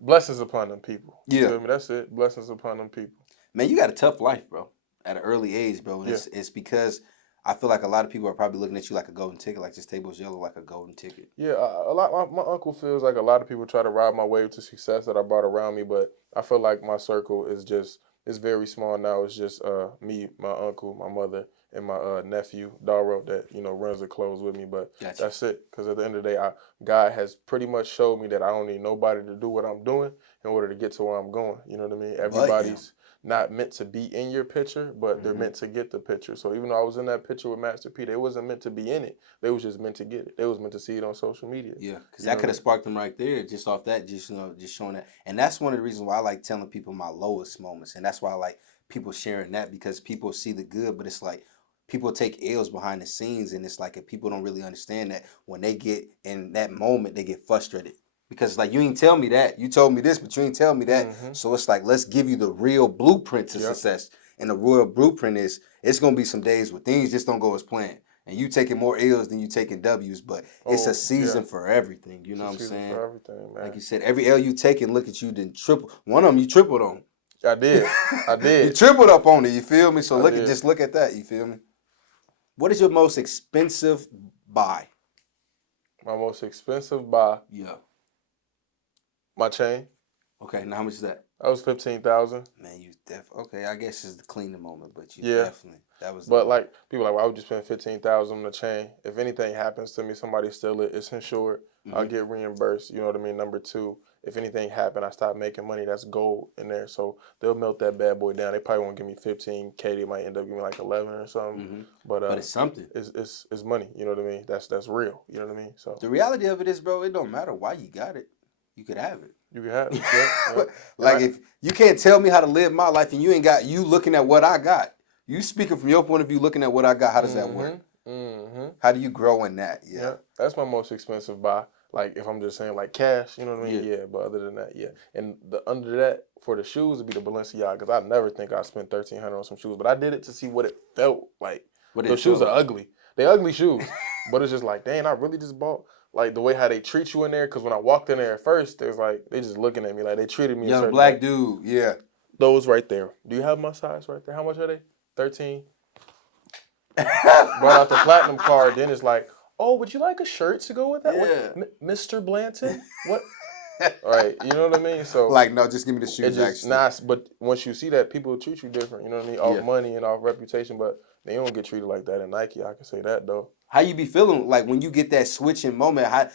blessings upon them people. You feel me? That's it. Blessings upon them people. Man, you got a tough life, bro. At an early age, bro. And it's because I feel like a lot of people are probably looking at you like a golden ticket, like this table's yellow, like a golden ticket. Yeah, my uncle feels like a lot of people try to ride my wave to success that I brought around me, but I feel like my circle is very small now. It's just me, my uncle, my mother, and my nephew, Daro, that, runs the clothes with me. But that's it. Because at the end of the day, God has pretty much showed me that I don't need nobody to do what I'm doing in order to get to where I'm going. You know what I mean? Everybody's not meant to be in your picture, but they're meant to get the picture. So even though I was in that picture with Master P, they wasn't meant to be in it. They was just meant to get it. They was meant to see it on social media. Yeah, because that could have sparked them right there, just off that, just showing that. And that's one of the reasons why I like telling people my lowest moments. And that's why I like people sharing that, because people see the good, but it's like, people take L's behind the scenes, and it's like if people don't really understand that, when they get in that moment, they get frustrated. Because it's like, you ain't tell me that. You told me this, but you ain't tell me that. So it's like, let's give you the real blueprint to success. And the real blueprint is, it's going to be some days where things just don't go as planned. And you taking more L's than you taking W's, but it's a season for everything. You know what I'm saying? For everything, man. Like you said, every L you take and look at you, then triple. One of them you tripled on. I did. You tripled up on it, you feel me? So just look at that, you feel me? What is your most expensive buy? My most expensive buy? Yeah. My chain. Okay, now how much is that? That was $15,000. Man, you okay, I guess it's the cleaning moment, but you definitely, that was. But like, people are like, why would you spend $15,000 on the chain? If anything happens to me, somebody steal it, it's insured. I'll get reimbursed. You know what I mean? Number two, if anything happened, I stop making money. That's gold in there, so they'll melt that bad boy down. They probably won't give me $15K. They might end up giving me like 11 or something. But it's something. It's money. You know what I mean? That's real. You know what I mean? So the reality of it is, bro, it don't matter why you got it. You could have it. You can have it. Yeah. Like, if you can't tell me how to live my life, and you ain't got you looking at what I got. You speaking from your point of view, looking at what I got. How does that work? How do you grow in that? Yeah, that's my most expensive buy. Like, if I'm just saying like cash, you know what I mean? Yeah. But other than that, And under that, for the shoes, would be the Balenciaga, because I never think I spent $1,300 on some shoes, but I did it to see what it felt like. Those shoes are ugly. They ugly shoes, but it's just like, dang, I really just bought. Like, the way how they treat you in there, because when I walked in there at first, there's like, they just looking at me like they treated me a certain black way. dude, yeah. Those right there. Do you have my size right there? How much are they? 13. Brought out the platinum card. Then it's like, oh, would you like a shirt to go with that? Yeah. What? MrJ Blanton? What? All right, you know what I mean? So like, no, just give me the shoes. It's nice, but once you see that, people treat you different. You know what I mean? Off money and off reputation, but they don't get treated like that in Nike. I can say that though. How you be feeling like when you get that switching moment? How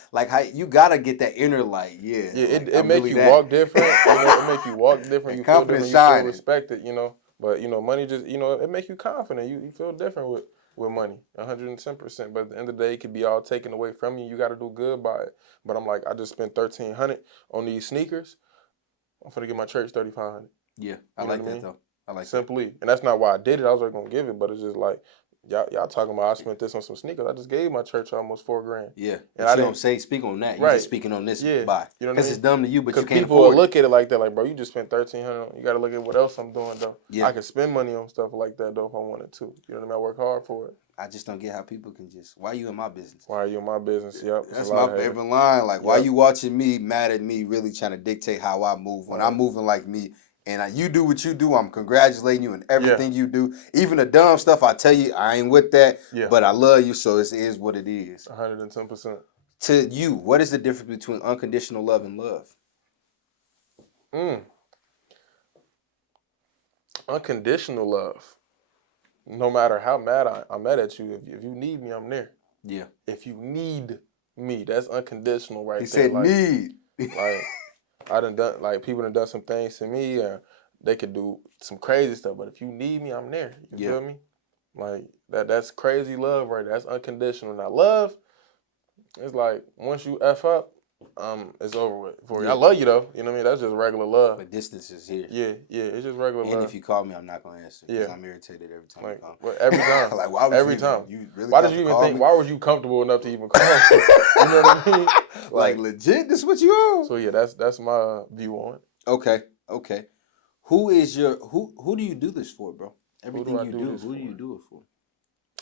you gotta get that inner light, Yeah, like, it make you walk different. You know, it make you walk different. You feel different. You feel respected. You know, but you know, money just it make you confident. You feel different with money, 110%. But at the end of the day, it could be all taken away from you. You got to do good by it. But I'm like, I just spent $1,300 on these sneakers. I'm finna give my church $3,500. Yeah, I like that though. I like simply, and that's not why I did it. I was already gonna give it, but it's just like, y'all talking about I spent this on some sneakers. I just gave my church almost $4,000. Yeah, and I didn't speak on that. You're just speaking on this buy. You know what I mean? Because it's dumb to you, but you can't people will look at it like that. Like, bro, you just spent $1,300. You got to look at what else I'm doing though. Yeah, I can spend money on stuff like that though if I wanted to. You know what I mean? I work hard for it. I just don't get how people can just, why are you in my business? Why are you in my business? Yep. That's my favorite line. Like, why you watching me, mad at me, really trying to dictate how I move when I'm moving like me? And you do what you do, I'm congratulating you in everything you do. Even the dumb stuff, I tell you, I ain't with that, but I love you, so it is what it is. 110%. To you, what is the difference between unconditional love and love? Unconditional love. No matter how mad I'm mad at you, if you need me, I'm there. Yeah. If you need me, that's unconditional right there. He said like, need. Like, people done some things to me, and they could do some crazy stuff, but if you need me, I'm there. You feel me? Like, that's crazy love right there. That's unconditional. Now, love is like, once you F up, it's over with for you. I love you though. You know what I mean? That's just regular love. But distance is here. Yeah, it's just regular love. And if you call me, I'm not gonna answer because I'm irritated every time you call me. Well, every time. Like, why would every time. You really why did you even think? Why were you comfortable enough to even call me? You know what I mean? Like legit, this is what you on. So yeah, that's my view on it. Okay. Who do you do this for, bro? Everything you do, who do you do it for?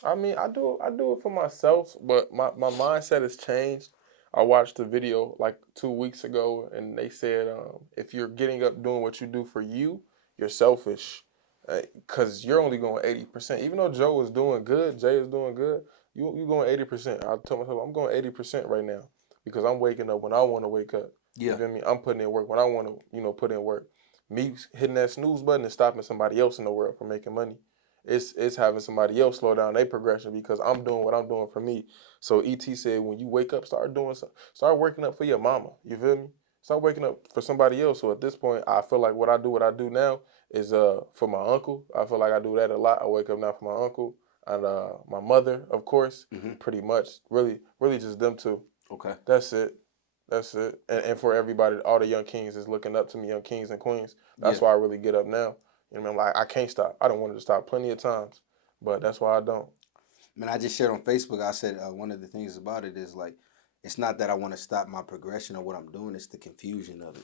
I mean, I do it for myself, but my mindset has changed. I watched a video like 2 weeks ago, and they said if you're getting up doing what you do for you, you're selfish, because you're only going 80%. Even though Joe is doing good, Jay is doing good, you going 80%. I told myself I'm going 80% right now because I'm waking up when I want to wake up. Yeah. You feel me? I'm putting in work when I want to, put in work. Me hitting that snooze button and stopping somebody else in the world from making money. It's having somebody else slow down their progression because I'm doing what I'm doing for me. So E.T. said, when you wake up, start working up for your mama. You feel me? Start waking up for somebody else. So at this point, I feel like what I do now is for my uncle. I feel like I do that a lot. I wake up now for my uncle and my mother, of course. Pretty much, really just them two. Okay. That's it. And for everybody, all the young kings is looking up to me, young kings and queens. That's why I really get up now. You know what I mean? Like, I can't stop. I don't want to stop plenty of times, but that's why I don't. Man, I just shared on Facebook. I said one of the things about it is like, it's not that I want to stop my progression or what I'm doing. It's the confusion of it.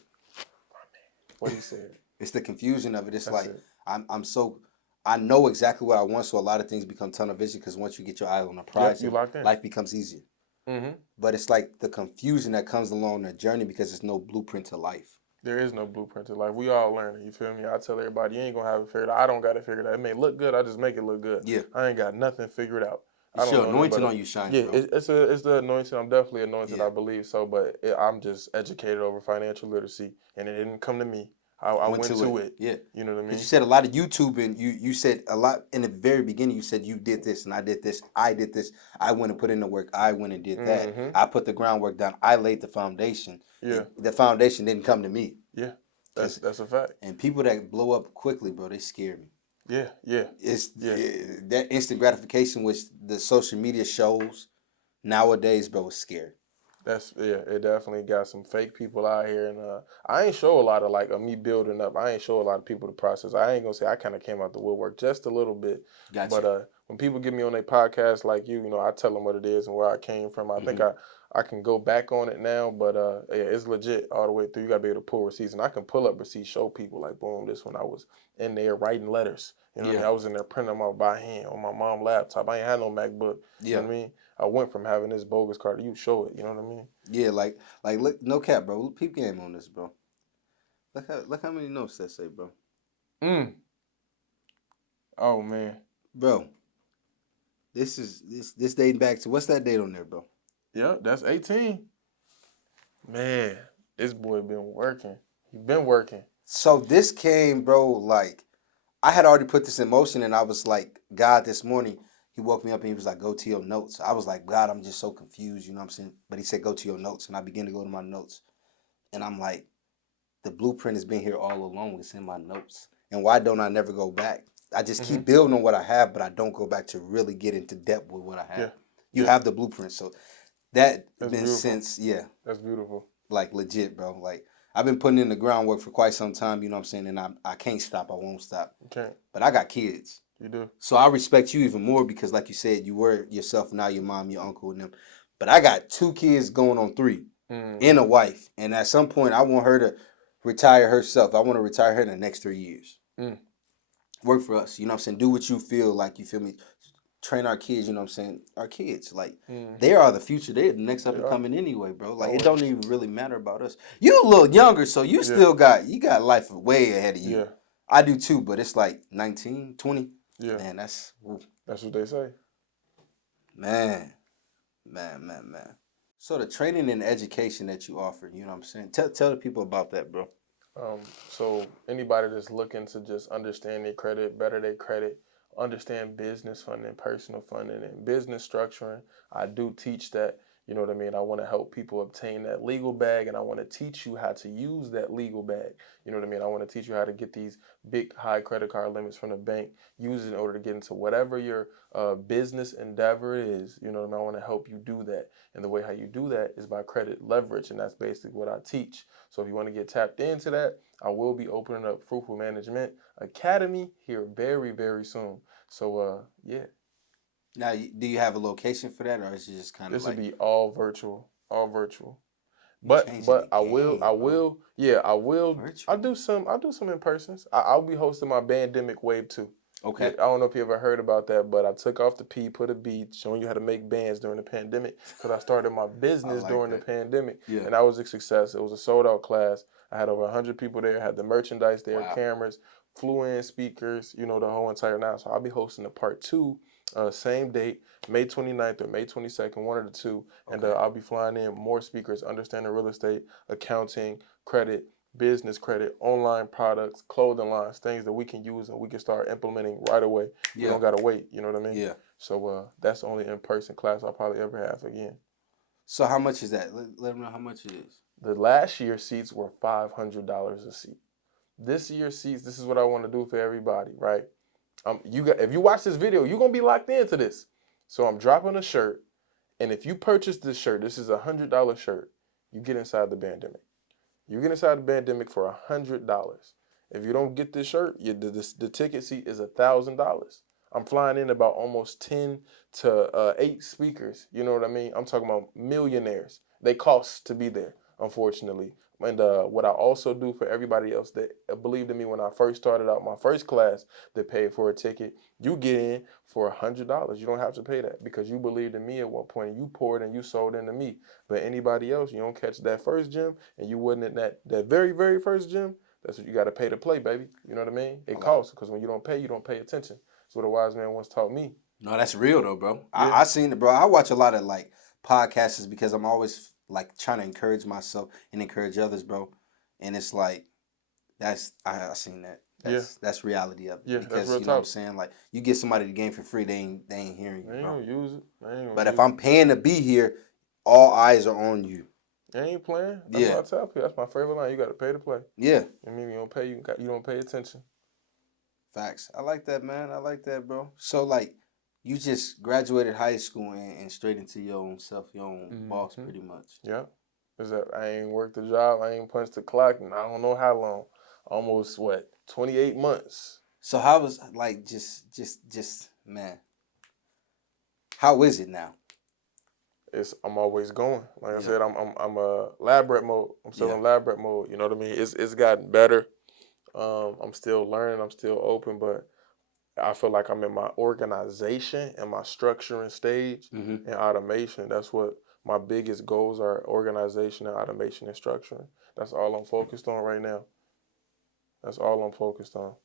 What he said. It's the confusion of it. It's That's like it. I'm so I know exactly what I want. So a lot of things become tunnel vision because once you get your eye on the Yep, prize, you locked in. life becomes easier. Mm-hmm. But it's like the confusion that comes along the journey because there's no blueprint to life. There is no blueprint to life. We all learn it. You feel me? I tell everybody, you ain't gonna have it figured out. I don't got it figured out. It may look good. I just make it look good. Yeah, I ain't got nothing figured out. I it's don't your know nothing but anointing on you shines, yeah. bro. It's the anointing. I'm definitely anointed. Yeah, I believe so. But I'm just educated over financial literacy, and it didn't come to me. I went went to to it. it. Yeah, You know what I because you mean? said a lot of YouTube and you said a lot in the very beginning. You said you did this and I did this. I did this. I went and put in the work. I went and did that. Mm-hmm. I put the groundwork down. I laid the foundation. Yeah. The foundation didn't come to me. Yeah. Cause That's a fact. and people that blow up quickly, bro, they scare me. Yeah. Yeah. It's Yeah. that instant gratification which the social media shows nowadays, bro, is scary. That's yeah. It definitely got some fake people out here, and I ain't show a lot of like me building up. I ain't show a lot of people the process. I ain't gonna say I kind of came out the woodwork just a little bit, Gotcha. but when people get me on their podcast like you know, I tell them what it is and where I came from. I think I can go back on it now, but yeah, it's legit all the way through. You gotta be able to pull receipts, and I can pull up receipts, show people like, boom, this when I was in there writing letters. You know what I Yeah. mean? I was in there printing them out by hand on my mom's laptop. I ain't had no MacBook. You Yeah. know what I mean? I went from having this bogus card to you show it. You know what I mean? Yeah, like look, no cap, bro. Look, peep game on this, bro. Look how many notes that say, bro. Mm. Oh man. Bro, this dating back to what's that date on there, bro? Yep, that's 18. Man, this boy been working. He been working. So this came, bro, like I had already put this in motion and I was like, God, this morning, he woke me up and he was like, go to your notes. I was like, God, I'm just so confused, you know what I'm saying? But he said, go to your notes. And I began to go to my notes. And I'm like, the blueprint has been here all along. It's in my notes. And why don't I never go back? I just keep building on what I have, but I don't go back to really get into depth with what I have. Yeah. You have the blueprint. So that That's been beautiful. since, yeah, That's beautiful. like legit, bro. Like I've been putting in the groundwork for quite some time, you know what I'm saying? And I can't stop. I won't stop. You can't. But I got kids. You do. So I respect you even more because like you said, you were yourself, now your mom, your uncle, and them. But I got 2 kids going on 3 and a wife. And at some point I want her to retire herself. I want to retire her in the next 3 years. Work for us. You know what I'm saying? Do what you feel like, you feel me? Train our kids, you know what I'm saying? Our kids, like, they are the future. They're the next up and coming anyway, bro. Like, it don't even really matter about us. You a little younger, so you still got life way ahead of you. Yeah. I do too, but it's like 19, 20. Yeah. Man, that's what they say. Man. So the training and education that you offer, you know what I'm saying? Tell the people about that, bro. So anybody that's looking to just understand their credit, better their credit, understand business funding, personal funding, and business structuring, I do teach that. You know what I mean? I want to help people obtain that legal bag, and I want to teach you how to use that legal bag. You know what I mean? I want to teach you how to get these big, high credit card limits from the bank, use it in order to get into whatever your business endeavor is. You know what I mean? I want to help you do that. And the way how you do that is by credit leverage, and that's basically what I teach. So if you want to get tapped into that, I will be opening up Fruitful Management Academy here very, very soon. So, yeah. Now, do you have a location for that, or is it just kind of This like... will be all virtual, all virtual. Changing But the I game, will, yeah, I will. Virtual. I'll do some in persons. I'll be hosting my Bandemic Wave 2. Okay. Yeah, I don't know if you ever heard about that, but I took off the P, put a B, showing you how to make bands during the pandemic, because I started my business like during that. the pandemic, Yeah. and that was a success. It was a sold-out class. I had over 100 people there, had the merchandise there, Wow. cameras, flew in speakers, you know, the whole entire nine. So I'll be hosting the part 2, same date, May 29th or May 22nd, one of the two, and Okay. I'll be flying in more speakers, understanding real estate, accounting, credit, business credit, online products, clothing lines, things that we can use and we can start implementing right away. Yeah. We don't gotta wait, you know what I mean? Yeah. So that's the only in-person class I'll probably ever have again. So how much is that? Let them know how much it is. The last year's seats were $500 a seat. This year's seats, this is what I want to do for everybody, right? If you watch this video, you're gonna be locked into this. So I'm dropping a shirt, and if you purchase this shirt, this is a $100 shirt, you get inside the Bandemic. You get inside the Bandemic for $100. If you don't get this shirt, the ticket seat is $1,000. I'm flying in about almost 10 to 8 speakers. You know what I mean? I'm talking about millionaires. They cost to be there, unfortunately. And what I also do for everybody else that believed in me when I first started out, my first class that paid for a ticket, you get in for $100. You don't have to pay that because you believed in me at one point. You poured and you sold into me. But anybody else, you don't catch that first gym and you wasn't in that very, very first gym, that's what you got to pay to play, baby. You know what I mean? It costs because when you don't pay attention. That's what a wise man once taught me. No, that's real though, bro. Yeah. I seen it, bro. I watch a lot of like podcasts because I'm always like trying to encourage myself and encourage others, bro. And it's like I seen that. That's reality of it. Yeah, because that's real you know what I'm talk. saying? Like you get somebody the game for free, they ain't hearing you, They ain't bro. gonna use it. They ain't gonna But use if I'm paying to be here, all eyes are on you. They ain't playing. That's what I tell people. That's my favorite line. You got to pay to play. Yeah. I mean, you don't pay, you don't pay attention. Facts. I like that, man. I like that, bro. So like, you just graduated high school and straight into your own self, your own boss, pretty much. Yeah. I ain't worked the job. I ain't punched the clock, and I don't know how long. Almost 28 months. So how was like just man? How is it now? I'm always going. Like I said, I'm a lab rep mode. I'm still in lab rep mode. You know what I mean? It's gotten better. I'm still learning. I'm still open, but I feel like I'm in my organization and my structuring stage and automation. That's what my biggest goals are: organization and automation and structuring. That's all I'm focused on right now. That's all I'm focused on,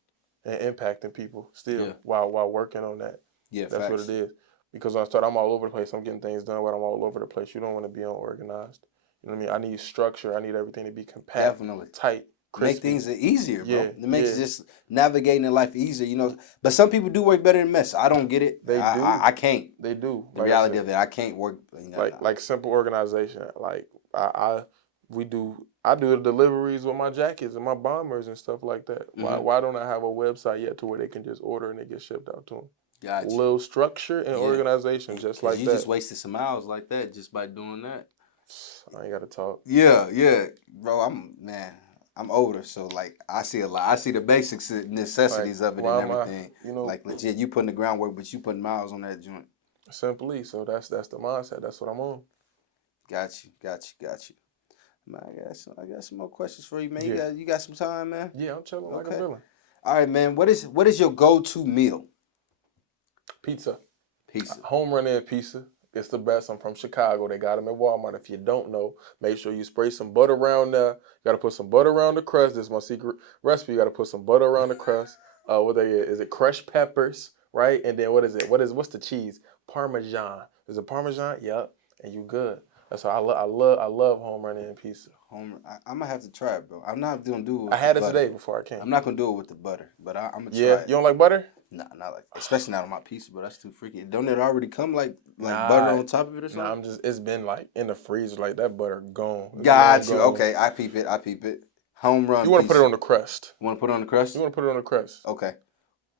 and impacting people still while working on that. Yeah, that's what it is. Because when I start, I'm all over the place. I'm getting things done, but I'm all over the place. You don't want to be unorganized. You know what I mean? I need structure. I need everything to be compact, tight, crispy. Make things easier, bro. Yeah, It makes just navigating in life easier, you know. But some people do work better than mess. I don't get it. They do. I can't. They do. The reality of it, I can't work. You know, like simple organization. Like I do the deliveries with my jackets and my bombers and stuff like that. Why don't I have a website yet to where they can just order and it gets shipped out to them? Gotcha. Little structure and organization, just like that. You just wasted some hours like that just by doing that. I ain't got to talk. Yeah, bro. I'm older, so like I see a lot. I see the basic necessities of it and everything. Like legit, you putting the groundwork, but you putting miles on that joint. Simply, so that's the mindset. That's what I'm on. Got you. Man, I got some more questions for you, man. You got some time, man? Yeah, I'm chilling like a villain. All right, man. What is your go-to meal? Pizza. Home run in pizza. It's the best. I'm from Chicago. They got them at Walmart. If you don't know, make sure you spray some butter around there. You got to put some butter around the crust. This is my secret recipe. You got to put some butter around the crust. Is it crushed peppers, right? And then what's the cheese? Parmesan. Is it Parmesan? Yep. And you good. That's why I love home run in pizza. I'm gonna have to try it, bro. I'm not gonna do it with I had the it butter. today before I came. I'm not gonna do it with the butter, but I'm gonna try it. Yeah, you don't like butter? Nah, not like, especially not on my pizza, bro. That's too freaky. Don't it already come like butter on top of it or something? Nah, it's been like in the freezer, like that butter gone. Got you. Okay, I peep it. Home run. You want to put it on the crust? You want to put it on the crust? You want to put it on the crust? Okay.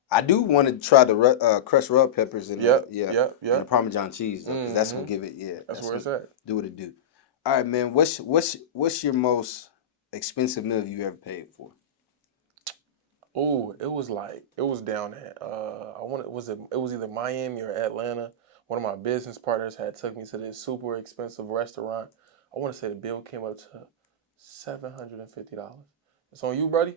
I do want to try the crushed rub peppers and and the Parmesan cheese though, because that's gonna give it. Yeah, that's where it's at. Do what it do. All right, man. What's your most expensive meal you ever paid for? Oh, it was down at it was either Miami or Atlanta. One of my business partners had took me to this super expensive restaurant. I want to say the bill came up to $750. It's on you, buddy.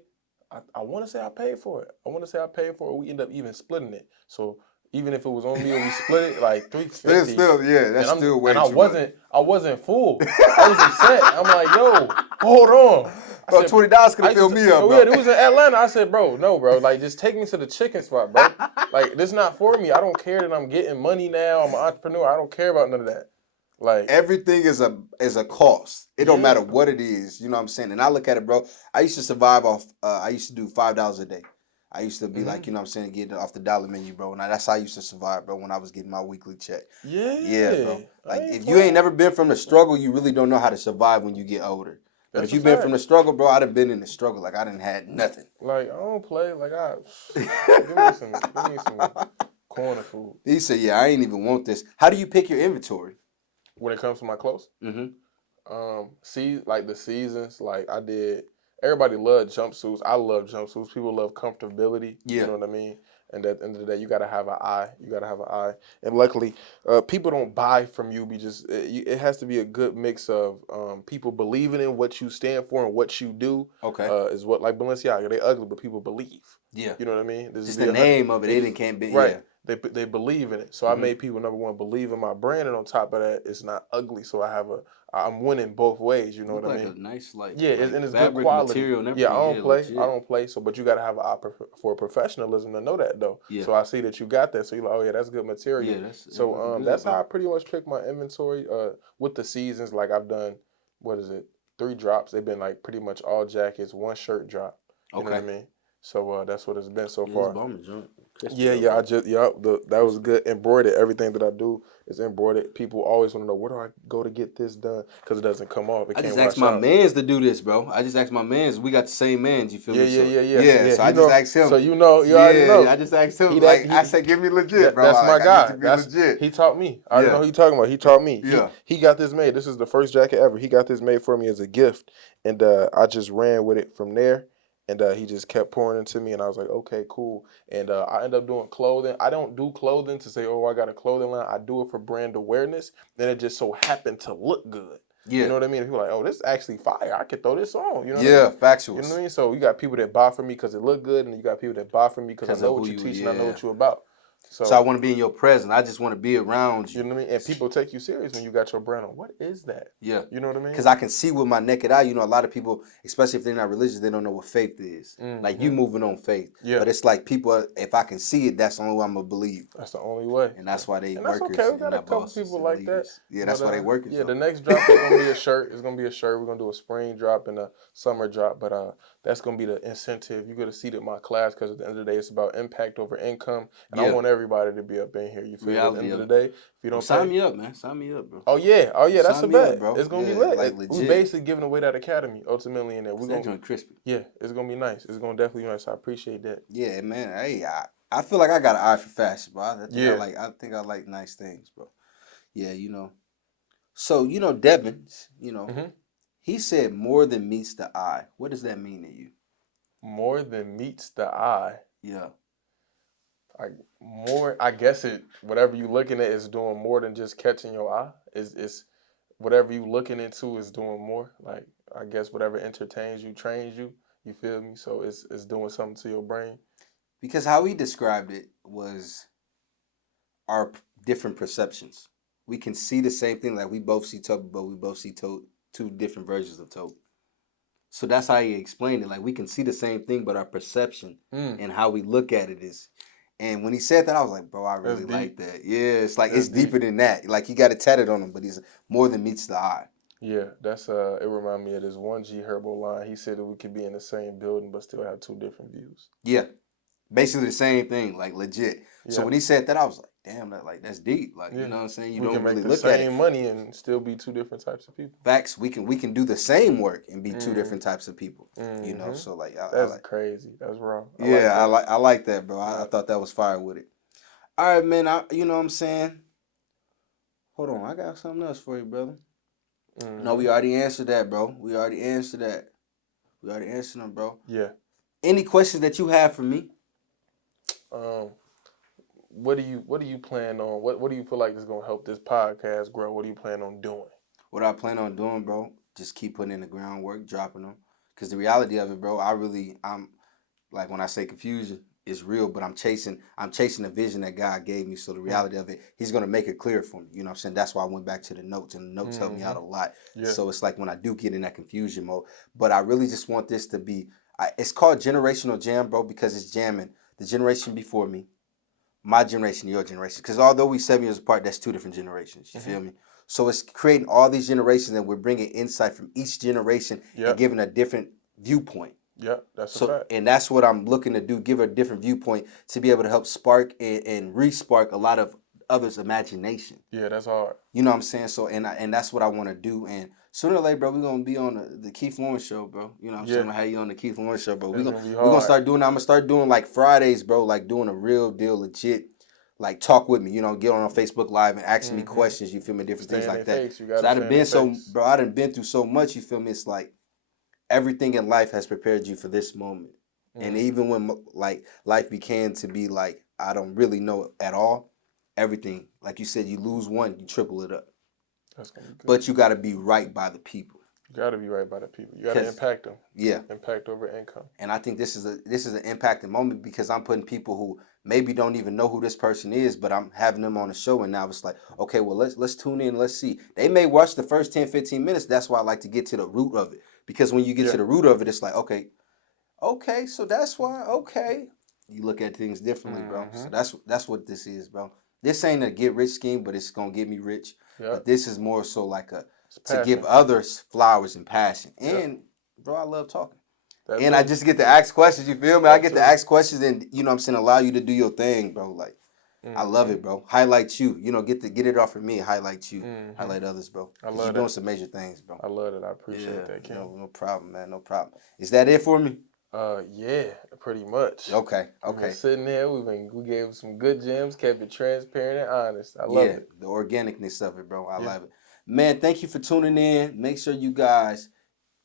I want to say I paid for it. We end up even splitting it. So even if it was on me or we split it, like $350. Still, yeah, that's still way too much. I wasn't full. I was upset. I'm like, yo, hold on. Bro, $20 could have filled me up, bro. Yeah, it was in Atlanta. I said, bro, like, just take me to the chicken spot, bro. Like, this not for me. I don't care that I'm getting money now. I'm an entrepreneur. I don't care about none of that. Like, everything is a cost. It don't matter what it is. You know what I'm saying? And I look at it, bro. I used to survive off. I used to do $5 a day. I used to be like, you know what I'm saying, get off the dollar menu, bro. And that's how I used to survive, bro, when I was getting my weekly check. Yeah, bro. Like, if you ain't never been from the struggle, you really don't know how to survive when you get older. But if you've been from the struggle, bro, I done been in the struggle. Like, I done had nothing. Like, I don't play. Like, give me some corner food. He said, yeah, I ain't even want this. How do you pick your inventory? When it comes to my clothes? See, like the seasons, like I did. Everybody loved jumpsuits. I love jumpsuits. People love comfortability. You know what I mean? And at the end of the day, you gotta have an eye. You gotta have an eye. And luckily, people don't buy from you. It has to be a good mix of people believing in what you stand for and what you do. Okay. Is what like Balenciaga. They ugly, but people believe. Yeah. You know what I mean? This Just is the name of it. They can't be. Right. Yeah. They believe in it. So I made people, number one, believe in my brand, and on top of that, it's not ugly. So I'm winning both ways. You know what I mean? A nice Yeah, like and it's good fabric quality. material and Yeah, everything. I don't play. So, but you gotta have an eye for professionalism to know that though. Yeah. So I see that you got that. So you're like, oh yeah, that's good material. Yeah, That's how I pretty much pick my inventory. With the seasons, like I've done, what is it? 3 drops. They've been like pretty much all jackets, 1 shirt drop. You know what I mean? So that's what it's been so far. That was good. Embroidered. Everything that I do is embroidered. People always want to know, where do I go to get this done? Because it doesn't come off. I just asked my mans to do this, bro. I just asked my mans. We got the same mans. You feel me? Yeah. So I just asked him. So you already know. I just asked him. I said, give me legit, bro. That's my guy. Legit. He taught me. I already know who you talking about. He taught me. Yeah. He got this made. This is the first jacket ever. He got this made for me as a gift, and I just ran with it from there. And he just kept pouring into me, and I was like, okay, cool. And I end up doing clothing. I don't do clothing to say, oh, I got a clothing line. I do it for brand awareness. And it just so happened to look good. Yeah. You know what I mean? People are like, oh, this is actually fire. I could throw this on. You know what I mean? Factual. You know what I mean? So you got people that buy from me because it look good, and you got people that buy from me because I know what you teach and I know what you're about. So I want to be in your presence. I just want to be around you. You know what I mean? And people take you serious when you got your brand on. What is that? Yeah. You know what I mean? Because I can see with my naked eye, you know, a lot of people, especially if they're not religious, they don't know what faith is. Like you moving on faith. Yeah. But it's like people, if I can see it, that's the only way I'm going to believe. That's the only way. And that's why they workers. That's okay. We got a couple people like that. Yeah, that's why they workers. Yeah, the next drop is going to be a shirt. It's going to be a shirt. We're going to do a spring drop and a summer drop. But that's going to be the incentive. You're going to see that my class, because at the end of the day, it's about impact over income. And I want everybody to be up in here. You feel me? At the end of the day, if you don't sign me up, man. Sign me up, bro. Oh yeah, that's a bet, bro. It's gonna be lit. Like, we basically giving away that academy ultimately, in there. We're gonna crispy. Yeah, it's gonna be nice. It's gonna definitely be nice. I appreciate that. Yeah, man. Hey, I feel like I got an eye for fashion, bro. I think I like nice things, bro. Yeah, you know. So you know, Devins, you know, he said more than meets the eye. What does that mean to you? More than meets the eye. Yeah. I guess whatever you looking at is doing more than just catching your eye. It's whatever you looking into is doing more. Like, I guess whatever entertains you, trains you, you feel me? So it's doing something to your brain. Because how he described it was our different perceptions. We can see the same thing, like we both see Toby, but we both see two different versions of Toby. So that's how he explained it. Like, we can see the same thing, but our perception and how we look at it is. And when he said that, I was like, bro, I really like that. Yeah, it's like, it's deeper than that. Like, he got it tatted on him, but he's more than meets the eye. Yeah, that's it reminded me of this 1G Herbo line. He said that we could be in the same building but still have 2 different views. Yeah. Basically the same thing, like legit. Yeah. So when he said that, I was like, damn, that's deep. Like, you know what I'm saying? You don't really look at it. We can make the same money and still be 2 different types of people. Facts. We can do the same work and be 2 different types of people. You know, so like that's crazy. That's wrong. I like that, bro. I thought that was fire with it. All right, man. You know what I'm saying? Hold on, I got something else for you, brother. No, we already answered that, bro. We already answered them, bro. Yeah. Any questions that you have for me? What do you plan on? What do you feel like is gonna help this podcast grow? What do you plan on doing? What I plan on doing, bro, just keep putting in the groundwork, dropping them. Cause the reality of it, bro, I'm like, when I say confusion, it's real, but I'm chasing the vision that God gave me. So the reality of it, He's gonna make it clear for me. You know what I'm saying? That's why I went back to the notes, and the notes helped me out a lot. Yeah. So it's like when I do get in that confusion mode, but I really just want this to be. It's called generational jam, bro, because it's jamming the generation before me, my generation, your generation. Because although we 7 years apart, that's 2 different generations. You feel me? So it's creating all these generations, and we're bringing insight from each generation and giving a different viewpoint. Yeah, that's a fact. And that's what I'm looking to do, give a different viewpoint to be able to help spark and re-spark a lot of others' imagination. Yeah, that's hard. You know what I'm saying? So, and that's what I want to do. And sooner or later, bro, we're going to be on the Keith Lawrence show, bro. You know what I'm saying? I'm going to have you on the Keith Lawrence show, bro. We're going to start doing, I'm going to start doing like Fridays, bro, like doing a real deal, legit, like talk with me, you know, get on Facebook Live and ask me questions, you feel me, different things like that. So I done been through so much, you feel me? It's like everything in life has prepared you for this moment. And even when like life began to be like I don't really know at all. Everything, like you said, you lose one, you triple it up. That's gonna be good. But you got to be right by the people. You got to be right by the people. You got to impact them. Yeah. Impact over income. And I think this is an impacting moment because I'm putting people who maybe don't even know who this person is, but I'm having them on the show, and now it's like, okay, well, let's tune in, let's see. They may watch the first 10, 15 minutes. That's why I like to get to the root of it. Because when you get to the root of it, it's like, okay, so that's why, okay. You look at things differently, bro. So that's what this is, bro. This ain't a get rich scheme, but it's gonna get me rich. Yep. But this is more so like to give others flowers and passion. And bro, I love talking. I just get to ask questions, you feel me? I get to ask questions and, you know what I'm saying, allow you to do your thing, bro. Like, I love it, bro. Highlight you. You know, get it off of me, highlight you. Highlight others, bro. You're doing some major things, bro. I love it. I appreciate that, Kim. No problem, man. No problem. Is that it for me? Yeah, pretty much. Okay. Sitting there, we gave some good gems, kept it transparent and honest. I love it. The organicness of it, bro. I love it. Man, thank you for tuning in. Make sure you guys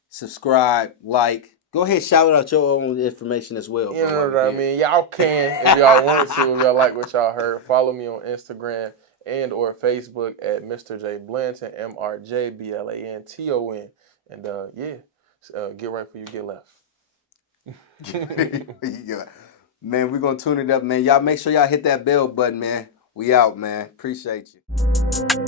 subscribe, like. Go ahead, shout out your own information as well. You know what I mean? Y'all can, if y'all want to, if y'all like what y'all heard. Follow me on Instagram and or Facebook at MrJ Blanton, MrJ Blanton. And get right before you get left. Man, we're going to tune it up, man. Y'all make sure y'all hit that bell button, man. We out, man. Appreciate you.